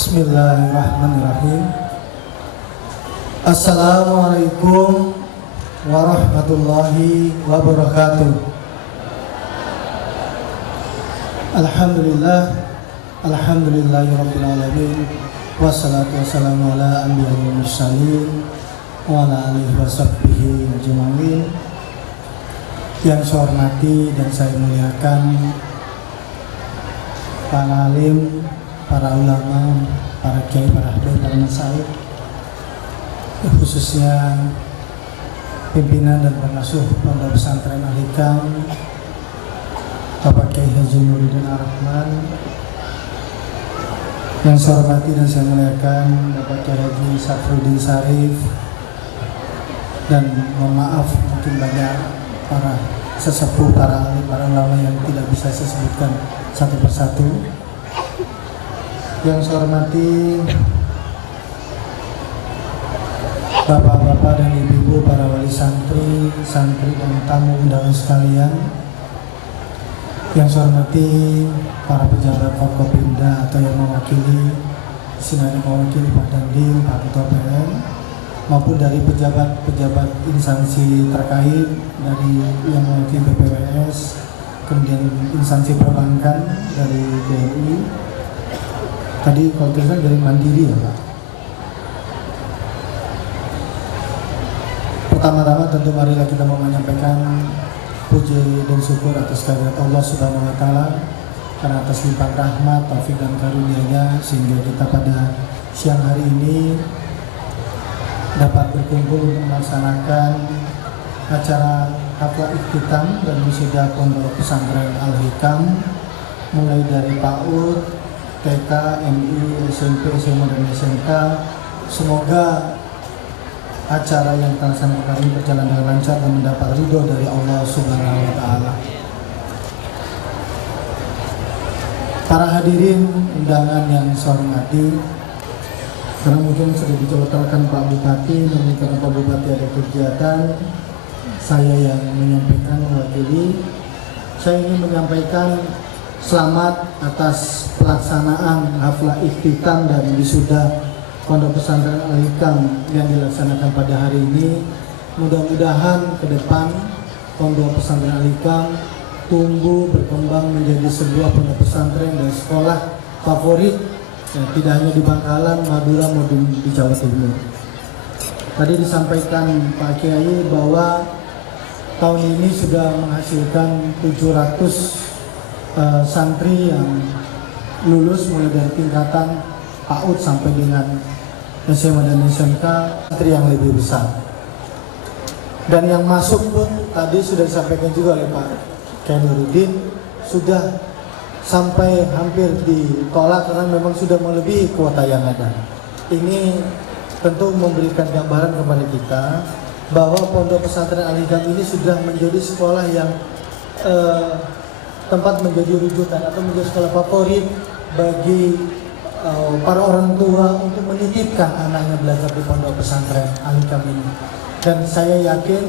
Bismillahirrahmanirrahim. Assalamualaikum warahmatullahi wabarakatuh. Alhamdulillahirabbil alamin. Wassalatu wassalamu ala anbiya'il mursalin wa ala alihi washabbihi ajmain. Yang saya hormati dan saya muliakan para alim, para ulama, para kiai, para habaib, para masyayikh, khususnya pimpinan dan pengasuh Pondok Pesantren Al-Hikam, Bapak Kiai Haji Nuruddin Ar-Rahman. Yang saya hormati dan saya muliakan Bapak Kiai Haji Safruddin Sarif, dan mohon maaf mungkin banyak para sesepuh, para alim, para ulama yang tidak bisa saya sebutkan satu persatu. Yang saya hormati bapak-bapak dan ibu-ibu, para wali santri, santri dan tamu undangan sekalian. Yang saya hormati para pejabat Forkopimda atau yang mewakili, sinari mewakili Pak Dandim, Pak Ketua PN, maupun dari pejabat-pejabat instansi terkait dari yang mewakili BPWS, kemudian instansi perbankan dari BRI. Tadi kalau tidak salah dari Mandiri ya Pak. Pertama-tama tentu marilah kita mau menyampaikan puji dan syukur atas kehadirat Allah Subhanahu wa Ta'ala, karena atas limpahan rahmat, taufik dan karunia-Nya sehingga kita pada siang hari ini dapat berkumpul untuk melaksanakan acara haflah ikhtitam dan wisuda Pondok Pesantren Al-Hikam, mulai dari PAUD, TK, MI, SMP, SMA, dan SMK. Semoga acara yang terlaksana kali ini berjalan dengan lancar dan mendapat ridho dari Allah Subhanahu wa Ta'ala. Para hadirin undangan yang saya hormati, karena mungkin sudah dicobakan Pak Bupati, namun karena Pak Bupati ada kegiatan, saya yang menyampaikan mewakili. Saya ingin menyampaikan selamat atas pelaksanaan haflah ikhtitam dan wisuda Pondok Pesantren Al-Hikam yang dilaksanakan pada hari ini. Mudah-mudahan ke depan Pondok Pesantren Al-Hikam tumbuh berkembang menjadi sebuah pondok pesantren dan sekolah favorit, ya, tidak hanya di Bangkalan, Madura maupun di Jawa Timur. Tadi disampaikan Pak Kiai bahwa tahun ini sudah menghasilkan 700 santri yang lulus mulai dari tingkatan PAUD sampai dengan SMA dan SMK, santri yang lebih besar. Dan yang masuk pun tadi sudah disampaikan juga oleh Pak Kiai Nuruddin, sudah sampai hampir ditolak karena memang sudah melebihi kuota yang ada. Ini tentu memberikan gambaran kepada kita bahwa Pondok Pesantren Al-Hikam ini sudah menjadi sekolah yang tempat menjadi rujukan atau menjadi sekolah favorit bagi para orang tua untuk menitipkan anaknya belajar di Pondok Pesantren Al-Hikam ini. Dan saya yakin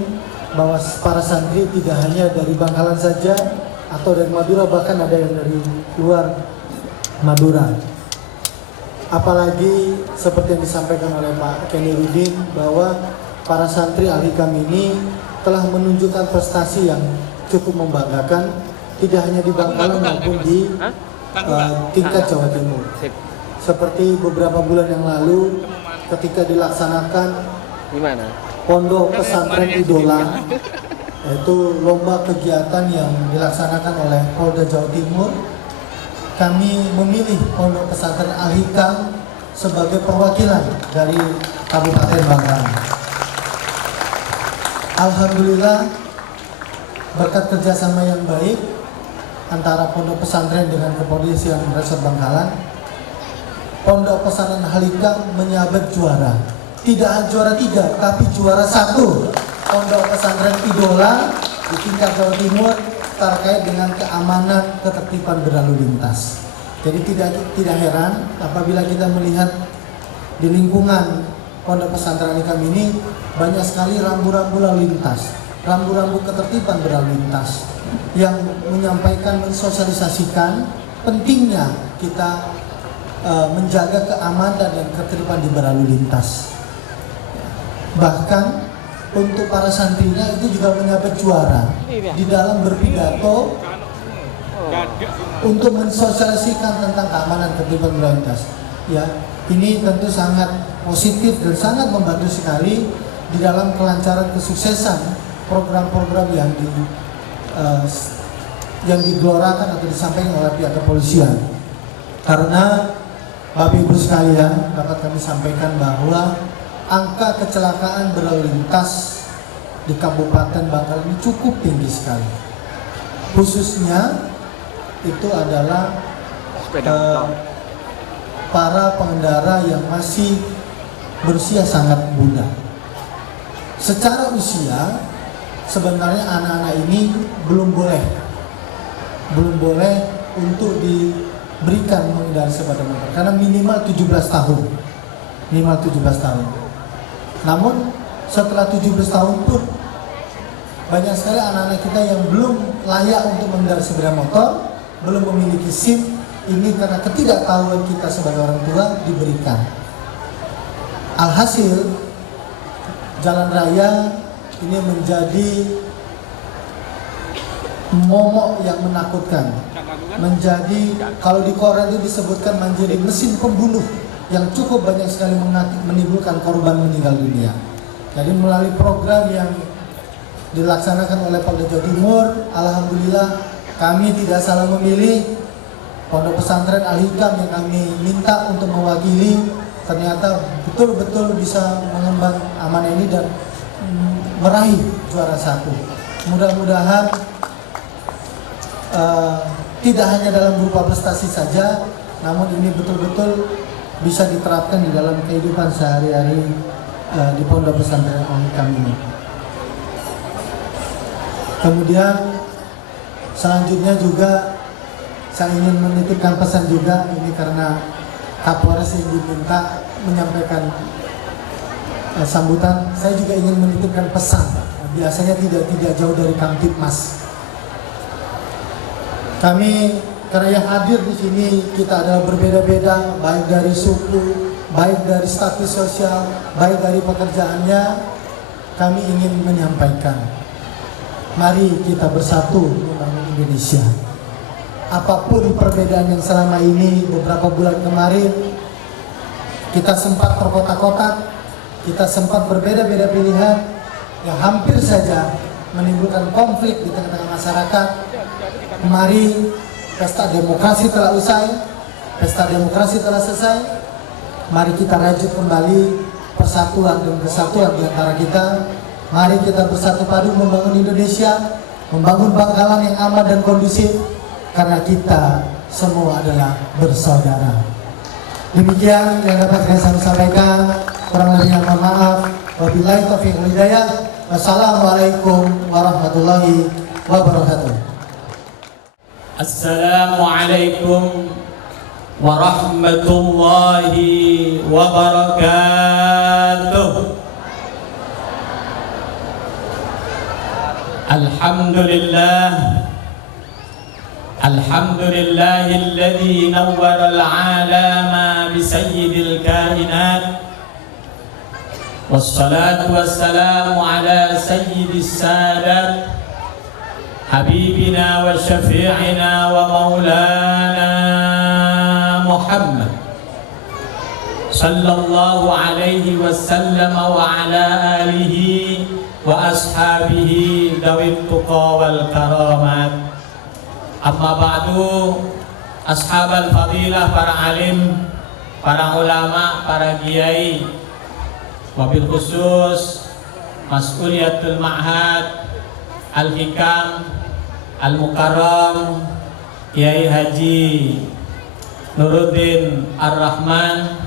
bahwa para santri tidak hanya dari Bangkalan saja atau dari Madura, bahkan ada yang dari luar Madura. Apalagi seperti yang disampaikan oleh Pak Kiai Nuruddin bahwa para santri Al-Hikam ini telah menunjukkan prestasi yang cukup membanggakan, tidak hanya di Bangkalan maupun di tingkat Jawa Timur. Seperti beberapa bulan yang lalu ketika dilaksanakan Pondok Pesantren Idola, yaitu lomba kegiatan yang dilaksanakan oleh Polda Jawa Timur, kami memilih Pondok Pesantren Al-Hikam sebagai perwakilan dari Kabupaten Bangkalan. Alhamdulillah, berkat kerjasama yang baik antara Pondok Pesantren dengan Kepolisian Resort Bangkalan, Pondok Pesantren Al-Hikam menyabet juara. Tidak hanya juara 3, tapi juara 1 Pondok Pesantren Idola di tingkat Jawa Timur terkait dengan keamanan ketertiban berlalu lintas. Jadi tidak heran apabila kita melihat di lingkungan Pondok Pesantren Al-Hikam ini banyak sekali rambu-rambu lalu lintas, rambu-rambu ketertiban berlalu lintas yang menyampaikan, mensosialisasikan pentingnya kita menjaga keamanan dan ketertiban di berlalu lintas. Bahkan untuk para santrinya itu juga menyabet juara di dalam berpidato untuk mensosialisasikan tentang keamanan ketertiban berlalu lintas. Ya, ini tentu sangat positif dan sangat membantu sekali di dalam kelancaran kesuksesan program-program yang digelorakan atau disampaikan oleh pihak kepolisian. Karena Bapak Ibu sekalian, dapat kami sampaikan bahwa angka kecelakaan berlalu lintas di Kabupaten Bangkalan ini cukup tinggi sekali. Khususnya itu adalah para pengendara yang masih berusia sangat muda. Secara usia sebenarnya anak-anak ini belum boleh untuk diberikan mengendarai sepeda motor karena minimal 17 tahun. Namun setelah 17 tahun pun banyak sekali anak-anak kita yang belum layak untuk mengendarai sepeda motor, belum memiliki SIM. Ini karena ketidaktahuan kita sebagai orang tua diberikan. Alhasil jalan raya ini menjadi momok yang menakutkan, menjadi kalau di Korea itu disebutkan menjadi mesin pembunuh yang cukup banyak sekali menimbulkan korban meninggal dunia. Jadi melalui program yang dilaksanakan oleh Polda Jawa Timur, alhamdulillah kami tidak salah memilih. Pondok Pesantren Al-Hikam yang kami minta untuk mewakili ternyata betul-betul bisa mengemban amanah ini dan meraih juara 1. Mudah-mudahan tidak hanya dalam berupa prestasi saja, namun ini betul-betul bisa diterapkan di dalam kehidupan sehari-hari di Pondok Pesantren Al-Hikam ini. Kemudian selanjutnya juga saya ingin menitipkan pesan juga, ini karena Kapolres yang diminta menyampaikan sambutan, saya juga ingin menitipkan pesan. Biasanya tidak jauh dari Kamtipmas. Kami karena yang hadir di sini kita adalah berbeda-beda, baik dari suku, baik dari status sosial, baik dari pekerjaannya. Kami ingin menyampaikan, mari kita bersatu membangun Indonesia. Apapun perbedaan yang selama ini beberapa bulan kemarin kita sempat terkotak-kotak, kita sempat berbeda-beda pilihan yang hampir saja menimbulkan konflik di tengah-tengah masyarakat. Mari pesta demokrasi telah usai, pesta demokrasi telah selesai. Mari kita rajut kembali persatuan dan kesatuan di antara kita. Mari kita bersatu padu membangun Indonesia, membangun Bangkalan yang aman dan kondusif. Karena kita semua adalah bersaudara. Demikian yang dapat saya sampaikan. Kurang lebihnya mohon maaf. Wabillahi taufiq wal hidayah. Wassalamualaikum warahmatullahi wabarakatuh. Assalamualaikum warahmatullahi wabarakatuh. Alhamdulillah. Alhamdulillahilladzi nawwara al-'alama bi sayyidil kainat. Wassalatu wassalamu ala sayyidis sadat habibina wa syafi'ina wa maulana Muhammad sallallahu alaihi wasallam wa ala alihi wa ashabihi dawit tuqa wal karamat. Amma ba'du, ashabal fadilah, para alim, para ulama, para kiai, wabil khusus mas'uliyatul ma'had Al-Hikam Al-Mukarram Kiai Haji Nuruddin Ar-Rahman,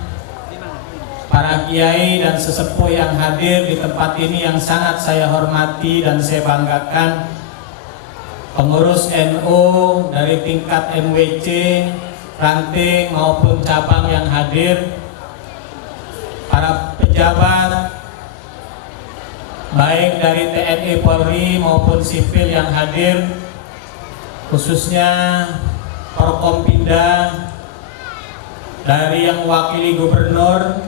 para kiai dan sesepuh yang hadir di tempat ini yang sangat saya hormati dan saya banggakan, pengurus NU dari tingkat MWC, ranting maupun cabang yang hadir, para pejabat baik dari TNI Polri maupun sipil yang hadir, khususnya Forkompinda, dari yang mewakili gubernur,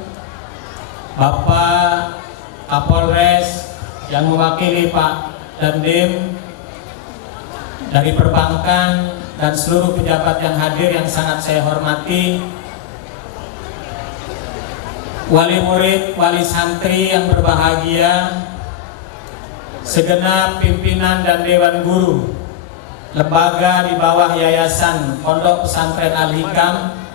Bapak Kapolres, yang mewakili Pak Dandim, dari perbankan dan seluruh pejabat yang hadir yang sangat saya hormati, wali murid, wali santri yang berbahagia, segenap pimpinan dan dewan guru lembaga di bawah Yayasan Pondok Pesantren Al-Hikam,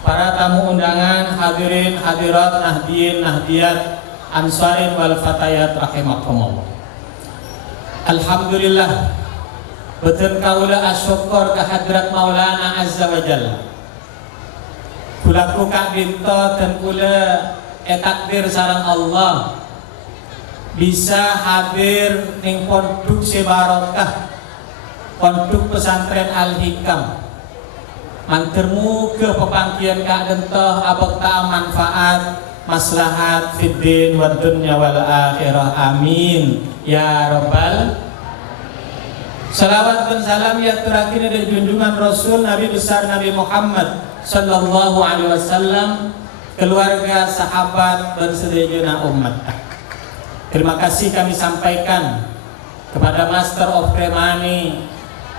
para tamu undangan, hadirin hadirat, nahdiyin nahdiyat, ansarin wal fatayat rahimakumullah. Alhamdulillah, betul kaula asyukur ke hadrat Maulana Azza wa Jalla. Kula kuka dinto dan kula takdir sareng Allah bisa hadir ning pondok sebarokah, pondok pesantren Al-Hikam. Mantermu ke pepangkian kak dentoh abok ta manfaat maslahat fid din wad dunya wal akhirah, amin ya rabbal. Salawat dan salam ya terakhir dari junjungan Rasul Nabi besar Nabi Muhammad sallallahu alaihi wasallam, keluarga, sahabat dan segenap umat. Terima kasih kami sampaikan kepada Master of Ceremony,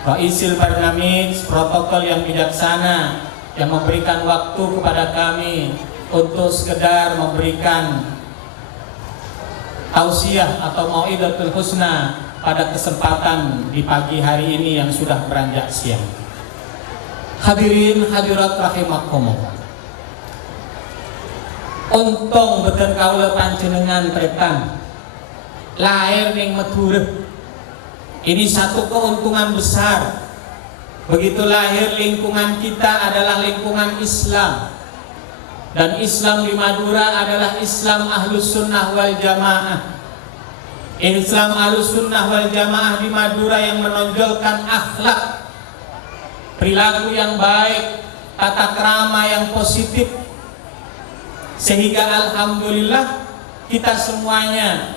Raisil Barnamij, protokol yang bijaksana yang memberikan waktu kepada kami untuk sekedar memberikan tausiah atau mau'idatul husna pada kesempatan di pagi hari ini yang sudah beranjak siang. Hadirin hadirat rahimakumullah. Untung beten kaula panjenengan tretan lahir ning Madura. Ini satu keuntungan besar. Begitu lahir, lingkungan kita adalah lingkungan Islam, dan Islam di Madura adalah Islam Ahlus Sunnah wal Jamaah. Islam Ahlus Sunnah wal Jamaah di Madura yang menonjolkan akhlak, perilaku yang baik, tata krama yang positif, sehingga alhamdulillah kita semuanya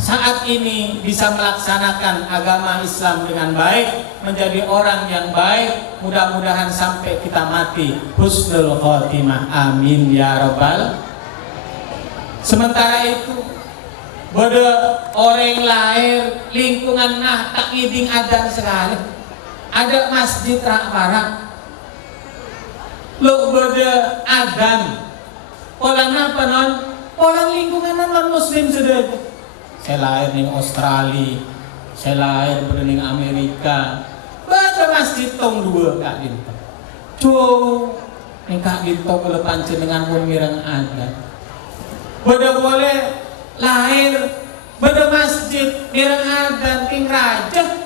saat ini bisa melaksanakan agama Islam dengan baik, menjadi orang yang baik, mudah-mudahan sampai kita mati husnul khotimah, amin ya rabbal. Sementara itu pada orang lahir lingkungan nah tak iding adan sekali, ada masjid rak barak lo pada adan orang apa non orang lingkungan non muslim sudah. Saya lahir di Australia, saya lahir di Amerika, baca masjid tong dua kak dinto. Ini kak dinto kalau panjenengan pun mirang ada. Boleh lahir, pada masjid mirang ada, ting raja.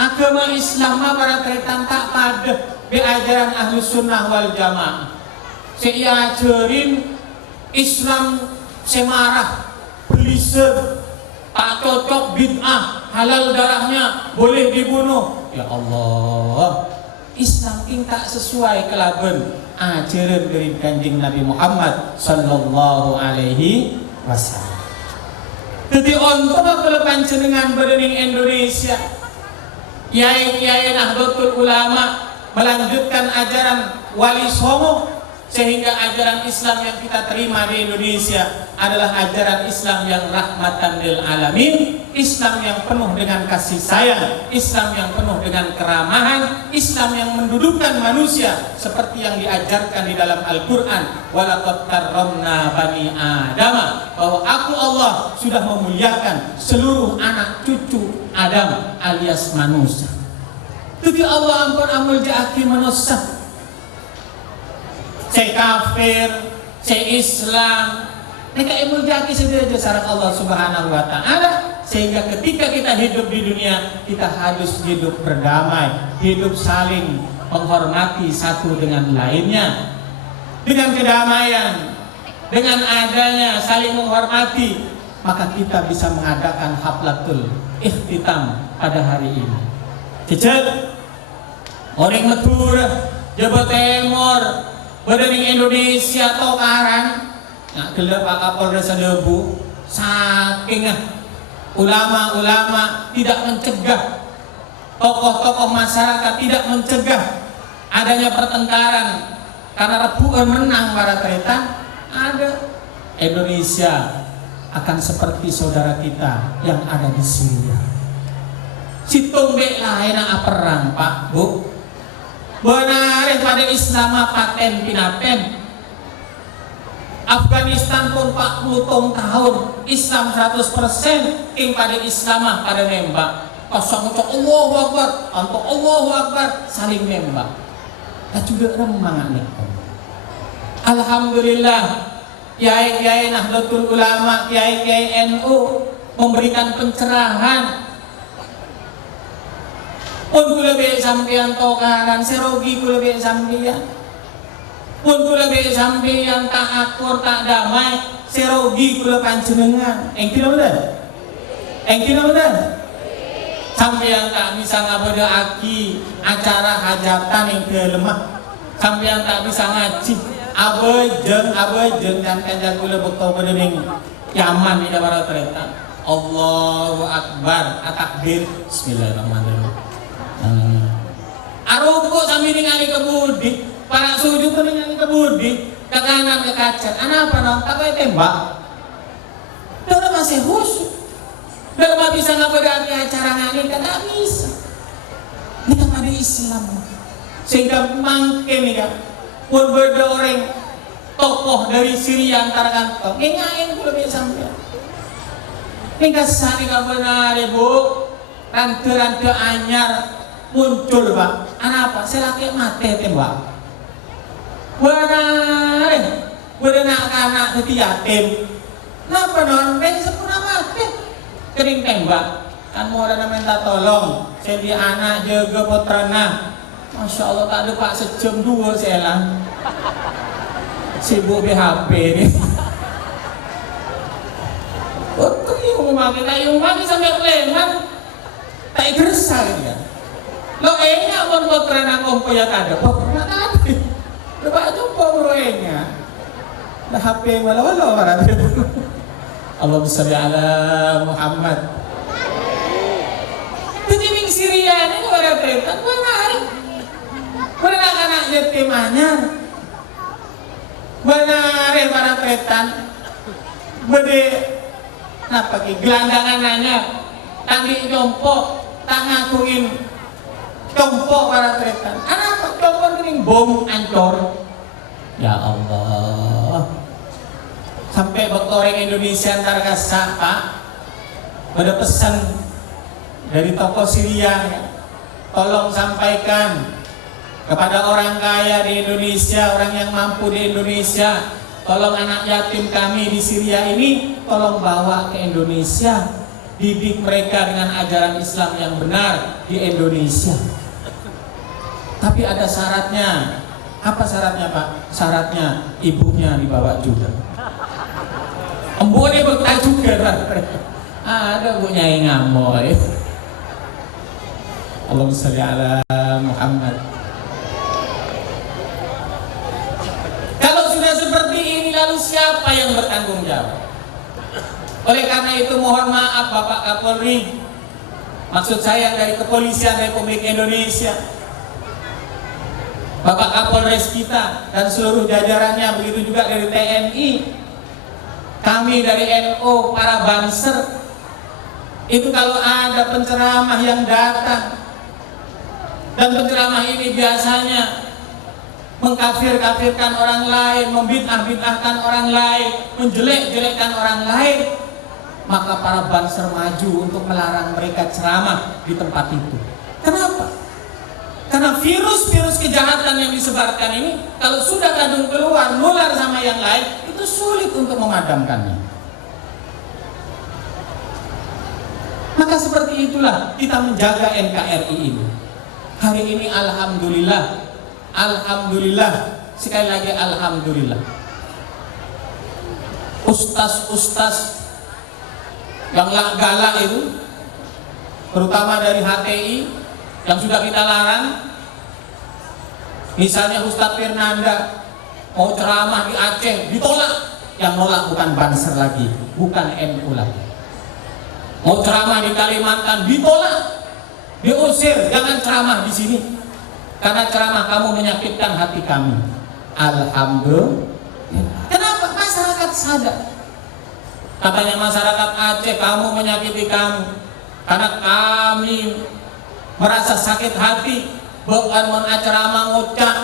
Agama Islam para tretan tak pada di ajaran Ahlus Sunnah wal Jamaah. Saya ajarin Islam semarah, belisir, tak cocok, bid'ah, halal darahnya, boleh dibunuh. Ya Allah, Islam ini tak sesuai kelaban ajaran dari Kanjeng Nabi Muhammad sallallahu alaihi wasallam. Jadi untuk kalau panjenengan berning Indonesia, kiai-kiai Nahdlatul Ulama melanjutkan ajaran Wali Songo, sehingga ajaran Islam yang kita terima di Indonesia adalah ajaran Islam yang rahmatan lil alamin, Islam yang penuh dengan kasih sayang, Islam yang penuh dengan keramahan, Islam yang mendudukkan manusia seperti yang diajarkan di dalam Al-Quran, walaqad karramna bani Adam, bahwa aku Allah sudah memuliakan seluruh anak cucu Adam alias manusia. Jadi Allah ampun amul ja'aki manusia, saya kafir, saya Islam, mereka ilmu jaki saja syarat Allah Subhanahu wa Ta'ala, sehingga ketika kita hidup di dunia, kita harus hidup berdamai, hidup saling menghormati satu dengan lainnya. Dengan kedamaian, dengan adanya saling menghormati, maka kita bisa mengadakan haflatul ikhtitam pada hari ini. Kecil, orang Madura, Jawa Timur, Badani Indonesia atau Karan, nah gelap Pak Kapolres Debu, saking ulama-ulama tidak mencegah, tokoh-tokoh masyarakat tidak mencegah adanya pertengkaran karena rebuan menang para kereta, ada Indonesia akan seperti saudara kita yang ada di Syria. Si tombek lain perang Pak Bu. Benar pada Islam paten pinaten. Afghanistan pun 40 tahun Islam 100% ing pada Islam pada nembak. Kosong cok Allahu Akbar, untuk Allahu Akbar saling nembak. Nah juga remang nih. Alhamdulillah kiai-kiai Nahdlatul Ulama, kiai-kiai NU memberikan pencerahan. Pun kula be sampeyan tokaran serogi kula be sampeyan. Pun kula be sampeyan tak akur tak damai serogi kula panjenengan. Engkina bener? Engkina bener? Sampeyan tak bisa ngabada aki acara hajatan yang ke lemah. Sampeyan tak bisa ngaji. Abejeng dan kula bekau pada ning Yaman ida para kereta. Allahu Akbar, atakbir, bismillahirrahmanirrahim. Aruko sambil ningali ke budi, para sujud ke ningali ke budi, ke kanan ke kaca. Apa dong? Apa tembak? Dia masih khusyuk. Dia nggak bisa ngabadani acara ngani, kan nggak bisa. Ini kan ada Islam, sehingga mungkin nih kan, pun berdoreng tokoh dari Syria antara kantong, ngain pula bisa sampai. Ini kasar nggak benar ibu, rante anyar. Muncul Pak, apa? Saya laki mati tembak. Benar, anak itu yatim. Kenapa non? Pengen sempurna mati. Kering tembak. Kan mau ada minta tolong. Saya di anak jaga putrana. Masya Allah tak ada Pak sejam dua saya lah. Sibuk BHP ini. Betul yung maki sampai leman. Tak gersa dia. Lo enya pun putrana kompo ya kada. Kok mati? Lepas jumpa bro enya. Dah HP malah-malah marah. Allahumma sholli ala Muhammad. Tutiming Syria ini kepada kereta, benar. Benar anak yatim anyar. Benar para kereta. Bede napa ki gelandangan anyar. Tadi jompo tak ngakuin jompo para kereta. Apa jompo kening bom ancor. Ya Allah. Sampai bektoreng Indonesia antar kasak Pak. Ada pesan dari tokoh Syria, tolong sampaikan kepada orang kaya di Indonesia, orang yang mampu di Indonesia, tolong anak yatim kami di Syria ini tolong bawa ke Indonesia, didik mereka dengan ajaran Islam yang benar di Indonesia. Tapi ada syaratnya. Apa syaratnya Pak? Syaratnya ibunya dibawa juga. Embunya bekal juga Pak. Ada bu nyai ngamoy. Allahumma sholli ala Muhammad. Kalau sudah seperti ini lalu siapa yang bertanggung jawab? Oleh karena itu mohon maaf Bapak Kapolri, maksud saya dari Kepolisian Republik Indonesia, Bapak Kapolres kita dan seluruh jajarannya, begitu juga dari TNI, kami dari NU, para banser, itu kalau ada penceramah yang datang dan penceramah ini biasanya mengkafir-kafirkan orang lain, membid'ah-bid'ahkan orang lain, menjelek-jelekkan orang lain, maka para banser maju untuk melarang mereka ceramah di tempat itu. Kenapa? Karena virus-virus kejahatan yang disebarkan ini kalau sudah kadung keluar nular sama yang lain, itu sulit untuk memadamkannya. Maka seperti itulah kita menjaga NKRI ini. Hari ini alhamdulillah, sekali lagi alhamdulillah, ustaz-ustaz yang galak itu, terutama dari HTI yang sudah kita larang, misalnya Ustadz Fernanda mau ceramah di Aceh ditolak, yang nolak bukan banser lagi, bukan NU lagi. Mau ceramah di Kalimantan ditolak, diusir, jangan ceramah di sini karena ceramah kamu menyakitkan hati kami. Alhamdulillah. Kenapa? Masyarakat sadar. Katanya masyarakat Aceh, kamu menyakiti kami karena kami merasa sakit hati. Bukan mon acara ngucap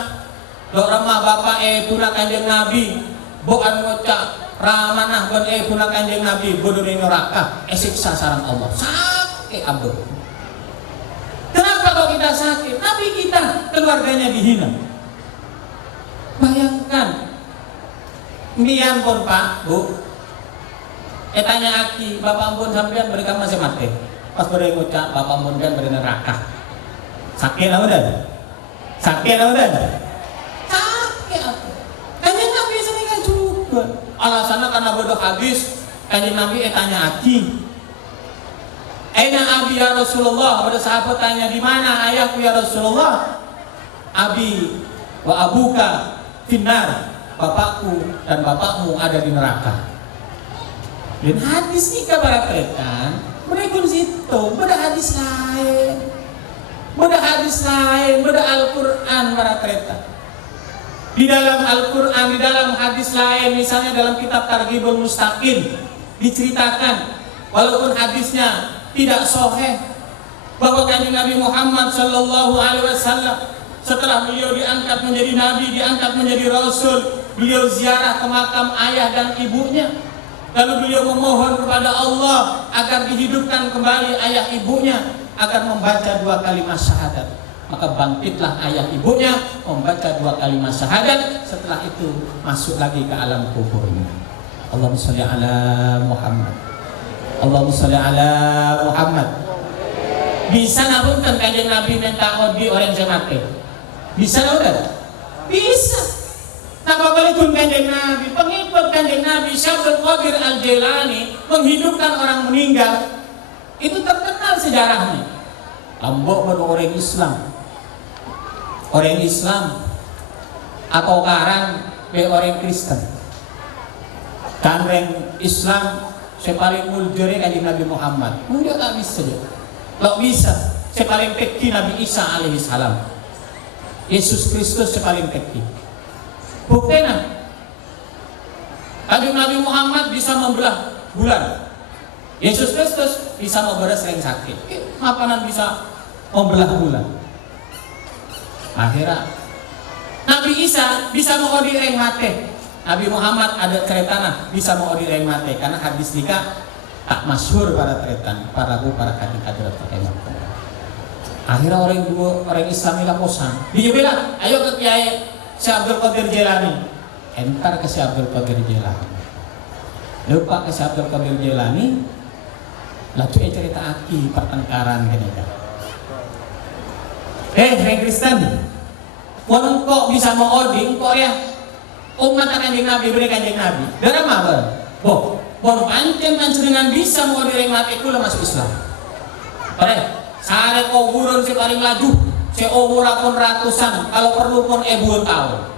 dok ramah bapak puna kanjeng Nabi, bukan ngucap ramanah bon puna kanjeng Nabi bodoh neraka siksa sarang Allah. Sakit abdo. Kenapa kok kita sakit? Tapi kita keluarganya dihina. Bayangkan mian pun Pak Bu tanya aki bapak ampun sampean mereka masih mati pas boleh ngucap bapak ampun kan ber neraka. Sakit apa dah? Sakit apa dah? Sakit apa? Kanjeng Nabi sering juga. Alasannya karena bodoh habis. Kanjeng Nabi tanya aki. Aina abi ya Rasulullah? Pada sahabat tanya di mana ayahku ya Rasulullah? Abi wa abuka finnar. Bapakku dan bapakmu ada di neraka. Dan hadis ini kabar kan? Mereka situ. Beda hadis lain. Beda hadis lain, beda Al-Quran para kereta. Di dalam Al-Quran, di dalam hadis lain, misalnya dalam kitab Targhibul Mustaqim diceritakan, walaupun hadisnya tidak sahih, bahwa kanjeng Nabi Muhammad Sallallahu Alaihi Wasallam setelah beliau diangkat menjadi Nabi, diangkat menjadi Rasul, beliau ziarah ke makam ayah dan ibunya. Lalu beliau memohon kepada Allah agar dihidupkan kembali ayah ibunya, agar membaca 2 kalimat syahadat. Maka bangkitlah ayah ibunya membaca 2 kalimat syahadat. Setelah itu masuk lagi ke alam kuburnya. Allahumma sholli ala Muhammad. Allahumma sholli ala Muhammad. Bisa ngapunten kanjeng Nabi minta odi orang mati? Bisa enggak? Bisa. Nah, kalau kanjeng Nabi, pengikut kanjeng Nabi Syabdul Qadir Al-Jilani menghidupkan orang meninggal. Itu terkenal sejarahnya. Lombok pada orang Islam atau karang be orang Kristen. Kareng Islam sepaling muljure kanjeng Nabi Muhammad. Mulia tak bisa dia. Kalau bisa sepaling peki Nabi Isa alaihi salam. Yesus Kristus sepaling peki. Buktinya kanjeng Nabi Muhammad bisa membelah bulan. Yesus Kristus bisa membelah sering sakit. Kapanan bisa membelah bulan? Akhirnya Nabi Isa bisa mengodi reng mate. Nabi Muhammad ada ceritanya bisa mengodi reng mate karena hadis nikah tak masyhur para ceritanya para kadir terkenal. Akhirnya orang Islam itu bosan. Dia bilang, ayo ke Kiai Syekh Abdul Qadir Jilani. Entar ke Syekh Abdul Qadir Jilani. Lupa ke Syekh Abdul Qadir Jilani. Lalu cerita aki pertengkaran gini kan. Orang Kristen, wong kok bisa mau oding kok ya umat kanjeng Nabi beri kanjeng Nabi. Dari mana? Boh pancen dengan bisa mau oding mati kula masuk Islam. Pada sare kuburan si paling laju, si umur pun ratusan, kalau perlu pun ribuan tahun.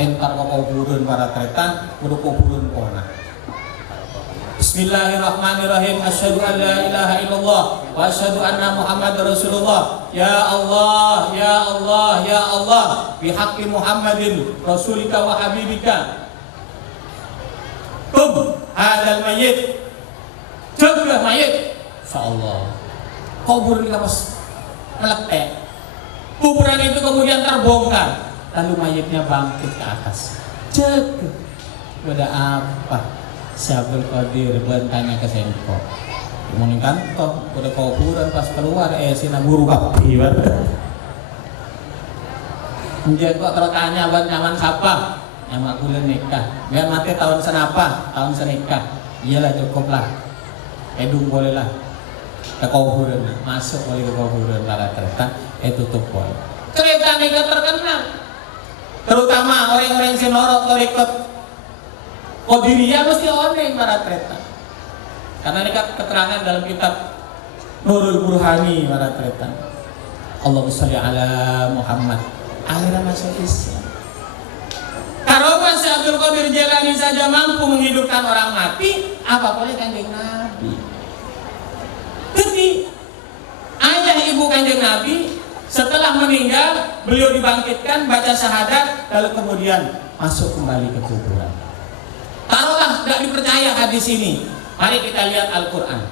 Entar mau kuburan para tretan, kudu kuburan pona. Bismillahirrahmanirrahim. Asyhadu an la ilaha illallah wa asyhadu anna Muhammadar Rasulullah. Ya Allah, ya Allah, ya Allah, bihaqqi Muhammadin rasulika wa habibika. Kum hadal mayyit. Jaga mayit. Insyaallah. Kubur kita pas meletek. Kuburan itu kemudian terbongkar, lalu mayitnya bangkit ke atas. Jaga. Ada apa? Syabdul Qadir bertanya ke Sempo. Ngomongin kantor, udah kuburan pas keluar sina guru bakti banget. Menjadi kok tertanya buat nyaman siapa? Yang aku nikah. Biar mati tahun senapa? Tahun senikah. Iyalah cukuplah. Edung bolehlah. Ke kuburan, masuk oleh ke kuburan para terta, tutup boleh. Cerita ini terkenal. Terutama orang-orang sinorok ikut Qadiriyah mesti oneng para treta. Karena ini keterangan dalam kitab Nurul Burhani para treta. Allahumma sholli ala Muhammad. Akhirnya masuk Islam. Kalau Syekh Abdul Qadir Jilani saja mampu menghidupkan orang mati, apa boleh kanjeng Nabi? Jadi ayah ibu kanjeng Nabi setelah meninggal beliau dibangkitkan baca syahadat, lalu kemudian masuk kembali ke kuburan. Taruhlah tidak dipercaya hadis ini, mari kita lihat Al-Quran.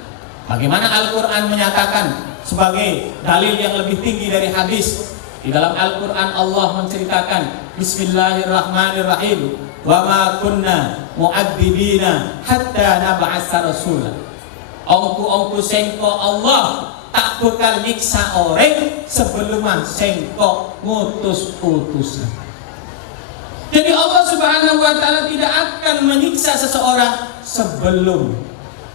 Bagaimana Al-Quran menyatakan sebagai dalil yang lebih tinggi dari hadis. Di dalam Al-Quran Allah menceritakan Bismillahirrahmanirrahim, wa ma kunna mu'adzibina hatta nab'atsa rasula. Ongku sengko Allah tak bakal nyiksa orang sebelum sengko ngutus utusan. Jadi Allah Subhanahu wa taala tidak akan menyiksa seseorang sebelum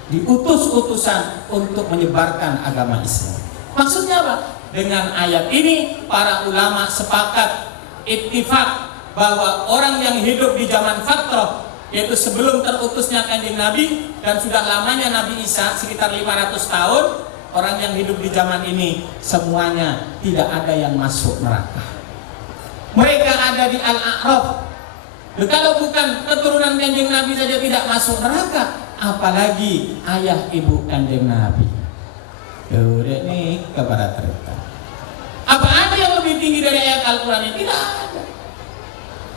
diutus utusan untuk menyebarkan agama Islam. Maksudnya apa? Dengan ayat ini para ulama sepakat ittifaq bahwa orang yang hidup di zaman fatrah, yaitu sebelum terutusnya Kanjeng Nabi dan sudah lamanya Nabi Isa sekitar 500 tahun, orang yang hidup di zaman ini semuanya tidak ada yang masuk neraka. Mereka ada di Al-A'raf. Kalau bukan keturunan Kanjeng Nabi saja tidak masuk neraka, apalagi ayah ibu Kanjeng Nabi. Udah nih kepada cerita. Apa ada yang lebih tinggi dari ayat Al-Quran ini? Tidak ada.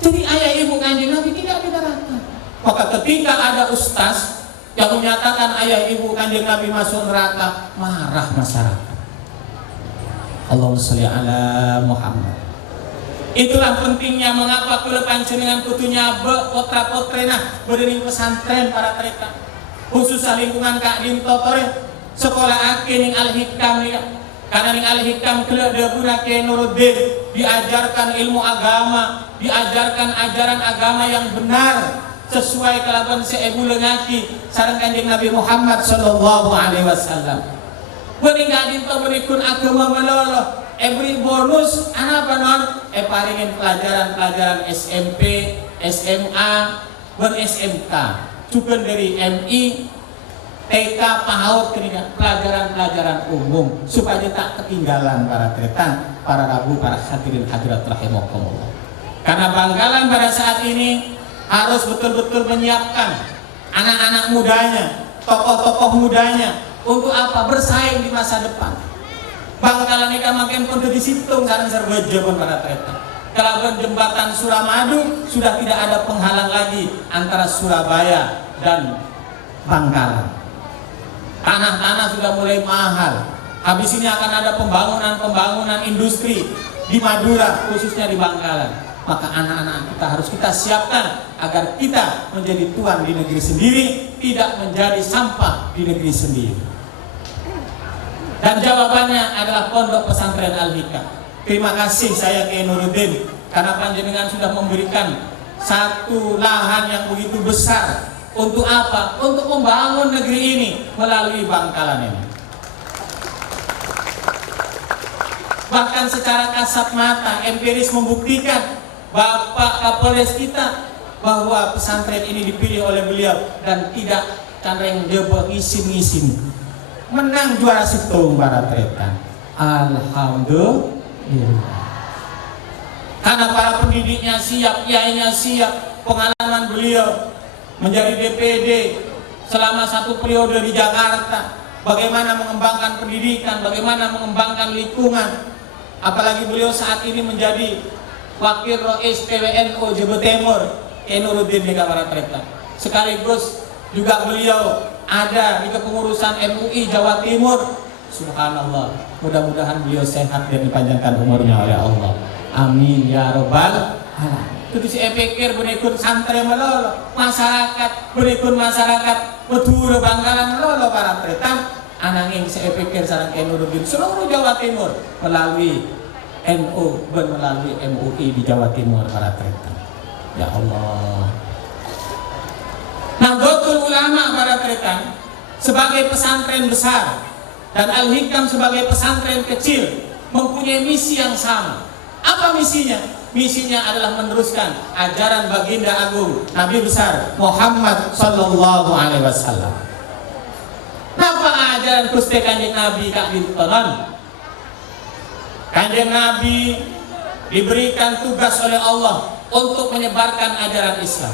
Jadi ayah ibu Kanjeng Nabi tidak di neraka. Maka ketika ada ustaz yang menyatakan ayah ibu Kanjeng Nabi masuk neraka, marah masyarakat. Allahumma sholli ala Muhammad. Itulah pentingnya mengapa kula panjenengan kudu nyabe potra-potrena berdiri pesantren para mereka. Khusus lingkungan Kak Dintotore sekolah akhir ning Al-Hikam ya. Karena ning Al-Hikam kula debuna ke Nuruddin diajarkan ilmu agama, diajarkan ajaran agama yang benar sesuai kelaban seebu lengaki sareng Kanjeng Nabi Muhammad sallallahu alaihi wasallam. Beuning Kak Dinto menikun agama melolo. Beri bonus anak apa non? Paringin pelajaran SMP, SMA, dan SMK. Juga dari MI, TK, PAUD, pelajaran-pelajaran umum supaya tak ketinggalan para tretan, para rabu, para hadirin hadirat rahimakumullah. Karena Bangkalan pada saat ini harus betul-betul menyiapkan anak-anak mudanya, tokoh-tokoh mudanya untuk apa? Bersaing di masa depan. Bangkalan ini makin pun disitung sekarang serba jaman para kereta. Kalau jembatan Suramadu sudah tidak ada penghalang lagi antara Surabaya dan Bangkalan. Tanah-tanah sudah mulai mahal. Habis ini akan ada pembangunan industri di Madura, khususnya di Bangkalan. Maka anak-anak kita harus kita siapkan agar kita menjadi tuan di negeri sendiri, tidak menjadi sampah di negeri sendiri. Dan jawabannya adalah Pondok Pesantren Al-Hikam. Terima kasih saya Kiai Nuruddin karena panjenengan sudah memberikan satu lahan yang begitu besar. Untuk apa? Untuk membangun negeri ini melalui Bangkalan ini. Bahkan secara kasat mata empiris membuktikan Bapak Kapolres kita bahwa pesantren ini dipilih oleh beliau dan tidak canreng jebol ngisim-ngisim. Menang juara situng para tretan. Alhamdulillah. Karena para pendidiknya siap, kiainya siap, pengalaman beliau menjadi DPD selama 1 periode di Jakarta, bagaimana mengembangkan pendidikan, bagaimana mengembangkan lingkungan. Apalagi beliau saat ini menjadi Wakil Rois PWNU Jawa Timur, Nuruddin Mega para tretan. Sekaligus juga beliau ada di kepengurusan MUI Jawa Timur. Subhanallah, mudah-mudahan beliau sehat dan dipanjangkan umurnya oleh Allah. Amin ya robbal alamin. Itu si pikir berikut santri melolo, masyarakat berikut masyarakat Madura Bangkalan melolo para tretan. Ananging si pikir sareng Nuruddin seluruh Jawa Timur melalui NU dan melalui MUI di Jawa Timur para tretan. Ya Allah. Nahdlatul Ulama para tretan sebagai pesantren besar dan Al-Hikam sebagai pesantren kecil mempunyai misi yang sama. Apa misinya? Misinya adalah meneruskan ajaran baginda agung Nabi besar Muhammad sallallahu alaihi wasallam. Napa ajaran Gusti Kanjeng Nabi Kak Dintonon? Kanjeng Nabi diberikan tugas oleh Allah untuk menyebarkan ajaran Islam.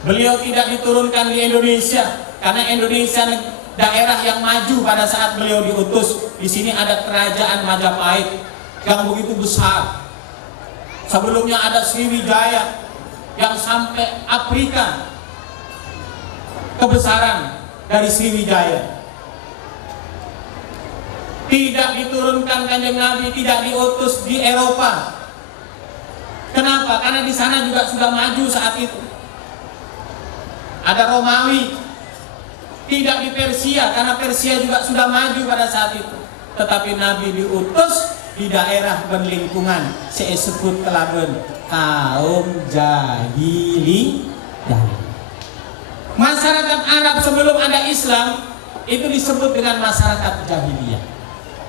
Beliau tidak diturunkan di Indonesia karena Indonesia daerah yang maju pada saat beliau diutus. Di sini ada kerajaan Majapahit yang begitu besar. Sebelumnya ada Sriwijaya yang sampai Afrika, kebesaran dari Sriwijaya. Tidak diturunkan Kanjeng Nabi, tidak diutus di Eropa. Kenapa? Karena di sana juga sudah maju saat itu. Ada Romawi. Tidak di Persia, karena Persia juga sudah maju pada saat itu. Tetapi Nabi diutus di daerah berlingkungan saya sebut kelaben kaum jahiliyah. Masyarakat Arab sebelum ada Islam itu disebut dengan masyarakat jahiliyah.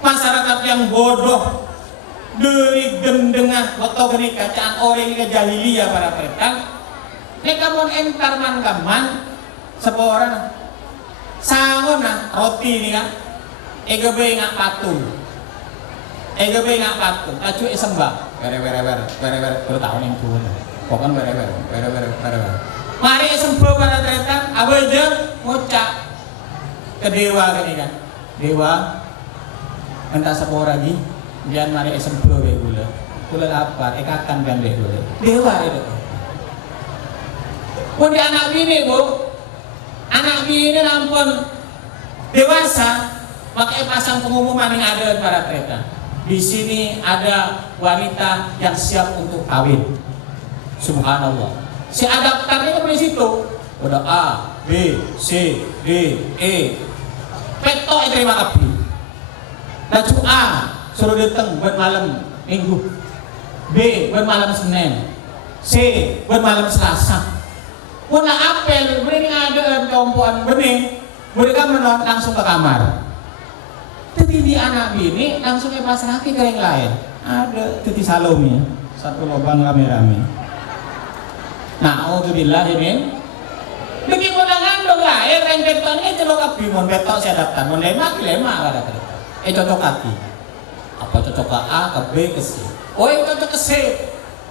Masyarakat yang bodoh dari gendengah atau geni kacaan orang ke jahiliyah para petang. Nek kamu entar man gaman seorang sangon roti ini kan EGB ngak patung kacu sembah bere tahun yang tua pokoknya bere mari sembah pada datang apa aja ngucap ke dewa gini kan dewa entah sepuluh lagi biar mari sembah gula lapar ekakan kan dewa itu pun di anak bini bu anak bini lampun dewasa pakai pasang pengumuman yang ada para kereta. Di sini ada wanita yang siap untuk kawin. Subhanallah. Si adaptarnya di situ. Udah A, B, C, D, E. Peto terima kasih. Laju A suruh datang buat malam Minggu. B buat malam Senin. C buat malam Selasa. Puna apel beri ada perempuan bening. Mereka menonton langsung ke kamar. Teti di anak bini langsung ke pasrah ke yang lain. Ada teti Salome satu lubang rame-rame. Nah, alhamdulillah ini. Begitu ngandung lahir yang betonnya celok api mon betok saya daftar mon lema ada kereta. Cocok kaki. Apa cocok ke A ke B ke C. Oh cocok ke C.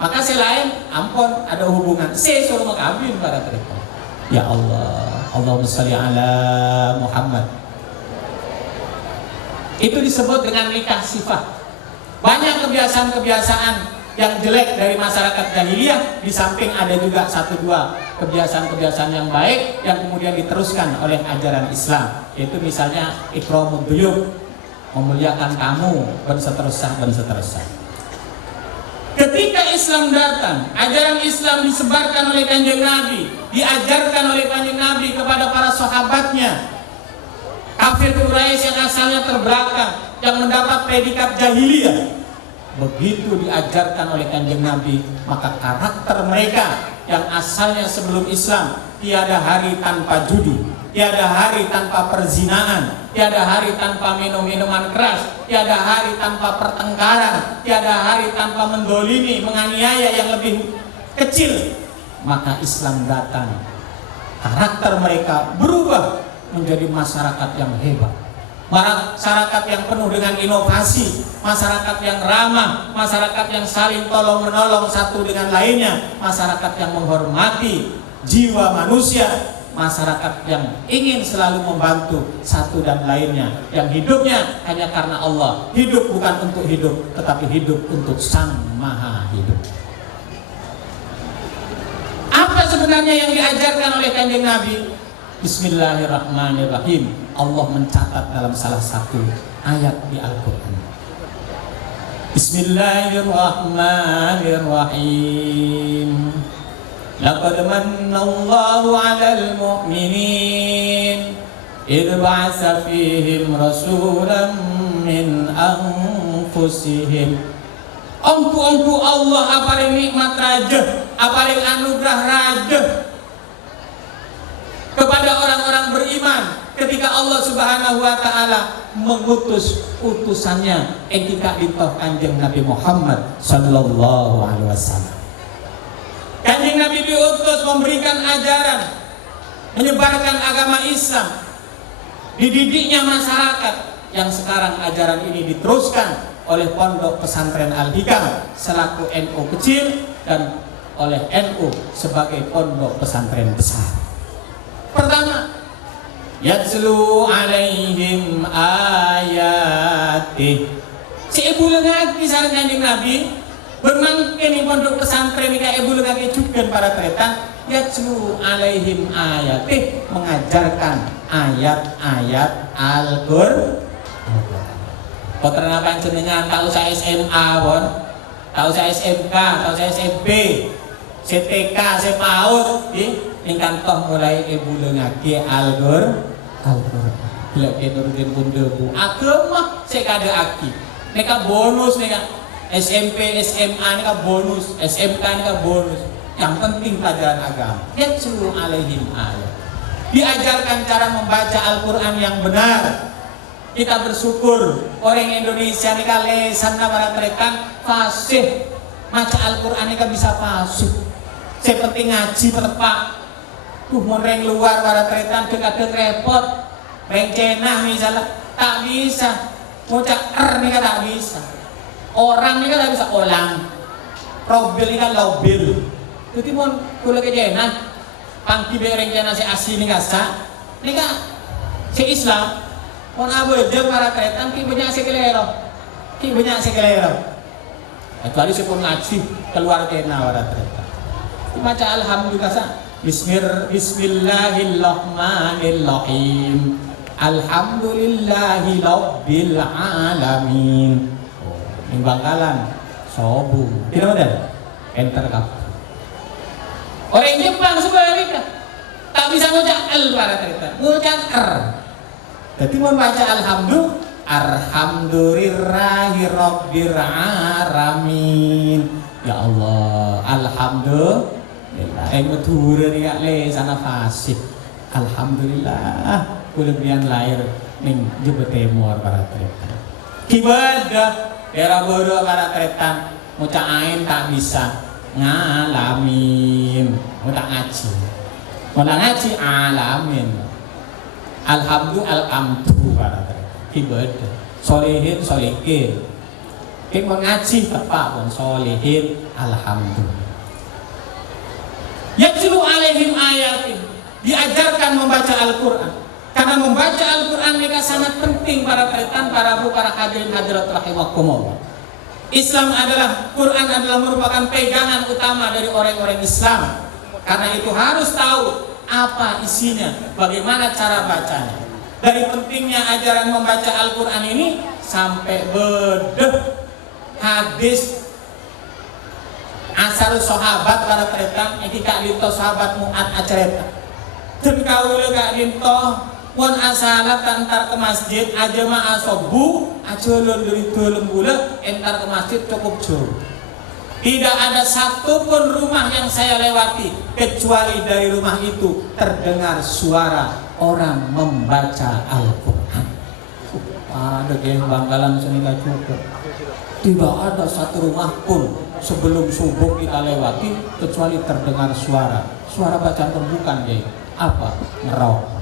Maka si lain ampun ada hubungan C suruh makabin pada kereta. Ya Allah, Allahumma sholli ala Muhammad. Itu disebut dengan nikah sifat. Banyak kebiasaan-kebiasaan yang jelek dari masyarakat jahiliyah, di samping ada juga satu dua kebiasaan-kebiasaan yang baik yang kemudian diteruskan oleh ajaran Islam. Yaitu misalnya ikramud duyuf, memuliakan tamu, dan seterusnya. Ketika Islam datang, ajaran Islam disebarkan oleh Kanjeng Nabi, diajarkan oleh Kanjeng Nabi kepada para sahabatnya. Kafir Quraisy yang asalnya terbelakang, yang mendapat predikat jahiliyah, begitu diajarkan oleh Kanjeng Nabi, maka karakter mereka yang asalnya sebelum Islam tiada hari tanpa judi, tiada hari tanpa perzinaan, tiada hari tanpa minum-minuman keras, tiada hari tanpa pertengkaran, tiada hari tanpa mendolimi, menganiaya yang lebih kecil, maka Islam datang, karakter mereka berubah menjadi masyarakat yang hebat, masyarakat yang penuh dengan inovasi, masyarakat yang ramah, masyarakat yang saling tolong menolong satu dengan lainnya, masyarakat yang menghormati jiwa manusia, masyarakat yang ingin selalu membantu satu dan lainnya, yang hidupnya hanya karena Allah, hidup bukan untuk hidup tetapi hidup untuk Sang Maha Hidup. Apa sebenarnya yang diajarkan oleh Kanjeng Nabi? Bismillahirrahmanirrahim. Allah mencatat dalam salah satu ayat di Al-Quran. Bismillahirrahmanirrahim. Laqad mannallahu 'alal mu'minin idh ba'atsa fihim rasulan min anfusihim. Ampu Allah aparing nikmat raja, aparing anugerah raja kepada orang-orang beriman ketika Allah Subhanahu wa taala mengutus utusannya ketika ditoh Kanjeng Nabi Muhammad sallallahu alaihi wasallam. Kanjeng Nabi diutus memberikan ajaran, menyebarkan agama Islam, dididiknya masyarakat yang sekarang ajaran ini diteruskan oleh Pondok Pesantren Al-Hikam selaku NU kecil dan oleh NU sebagai pondok pesantren besar. Pertama, yatslu alaihim ayatih. Si ibu lagi saran Kanjeng Nabi Bermangkin di pondok pesantren ini kayak bulu kaki juga para tretan yatlu alaihim ayatih, mengajarkan ayat-ayat Al-Qur'an. Kau ternyata jenengan tak usah SMA pun, tak usah SMK, tak usah SMP, CTK, SEPAUD, ingkang toh mulai bulu ngaki Al-Qur'an. Bila kita nurutin pundebu agama sekada aki neka bonus neka SMP SMA neka bonus SMK neka bonus, yang penting pelajaran agama. Yatlu alaihim ayat, diajarkan cara membaca Al-Quran yang benar. Kita bersyukur orang Indonesia neka lesan para trekan fasih maca Al-Quran neka bisa fasih. Seperti ngaji terpak mau reng luar para trekan kadang repot. Cenah misalnya tak bisa, ngucap nih kan tak bisa, orang nih kan tak bisa olang, robil nih kan lobil, jadi mau kulit ke cenah, pangki bereng cenah si asli nih kasa, nih kan si Islam, mau abu aja para kretan ki banyak si kelero, kecuali si pun ngaji keluar cenah para kretan, baca alhamdulillah Bismillahirrahmanirrahim. Alhamdulillahi Rabbil Alamin. Ini Bangkalan sobu tidak ada enter kap orang Jepang sebaliknya tak bisa ngucap L para cerita ngucap R. Jadi mau baca Alhamdulillahi Rabbil Alamin. Ya Allah alhamdulillah betul dia le sana fasih alhamdulillah kelebihan lahir ning Jepang Timur para tretan. Ibadah daerah bodoh para tretan muca ain tak bisa ngalamin, muca ngaji alamin. Alhamdulillah para tretan. Ibadah solihin solihin. Kita mengaji tepat pun solihin alhamdulillah. Yatlu alaihim ayatin, diajarkan membaca Al-Quran. Karena membaca Al-Quran mereka sangat penting para tretan, para bu, para hadirin hadirat rahimakumullah. Islam adalah, Quran adalah merupakan pegangan utama dari orang-orang Islam. Karena itu harus tahu apa isinya, bagaimana cara bacanya. Dari pentingnya ajaran membaca Al-Quran ini sampai bedeh hadis asal sahabat para tretan, iki kak linto sahabat Mu'ad acereta. Dan kaula kak linto wan asalat antar ke masjid aja ma asobu acolon dari dalam bulan entar ke masjid cukup jauh. Tidak ada satupun rumah yang saya lewati kecuali dari rumah itu terdengar suara orang membaca Al-Quran. Ada yang Bangkalan senika juga. Tidak ada satu rumah pun sebelum subuh kita lewati kecuali terdengar suara bacaan pembukaan ya. Apa? Ngerok.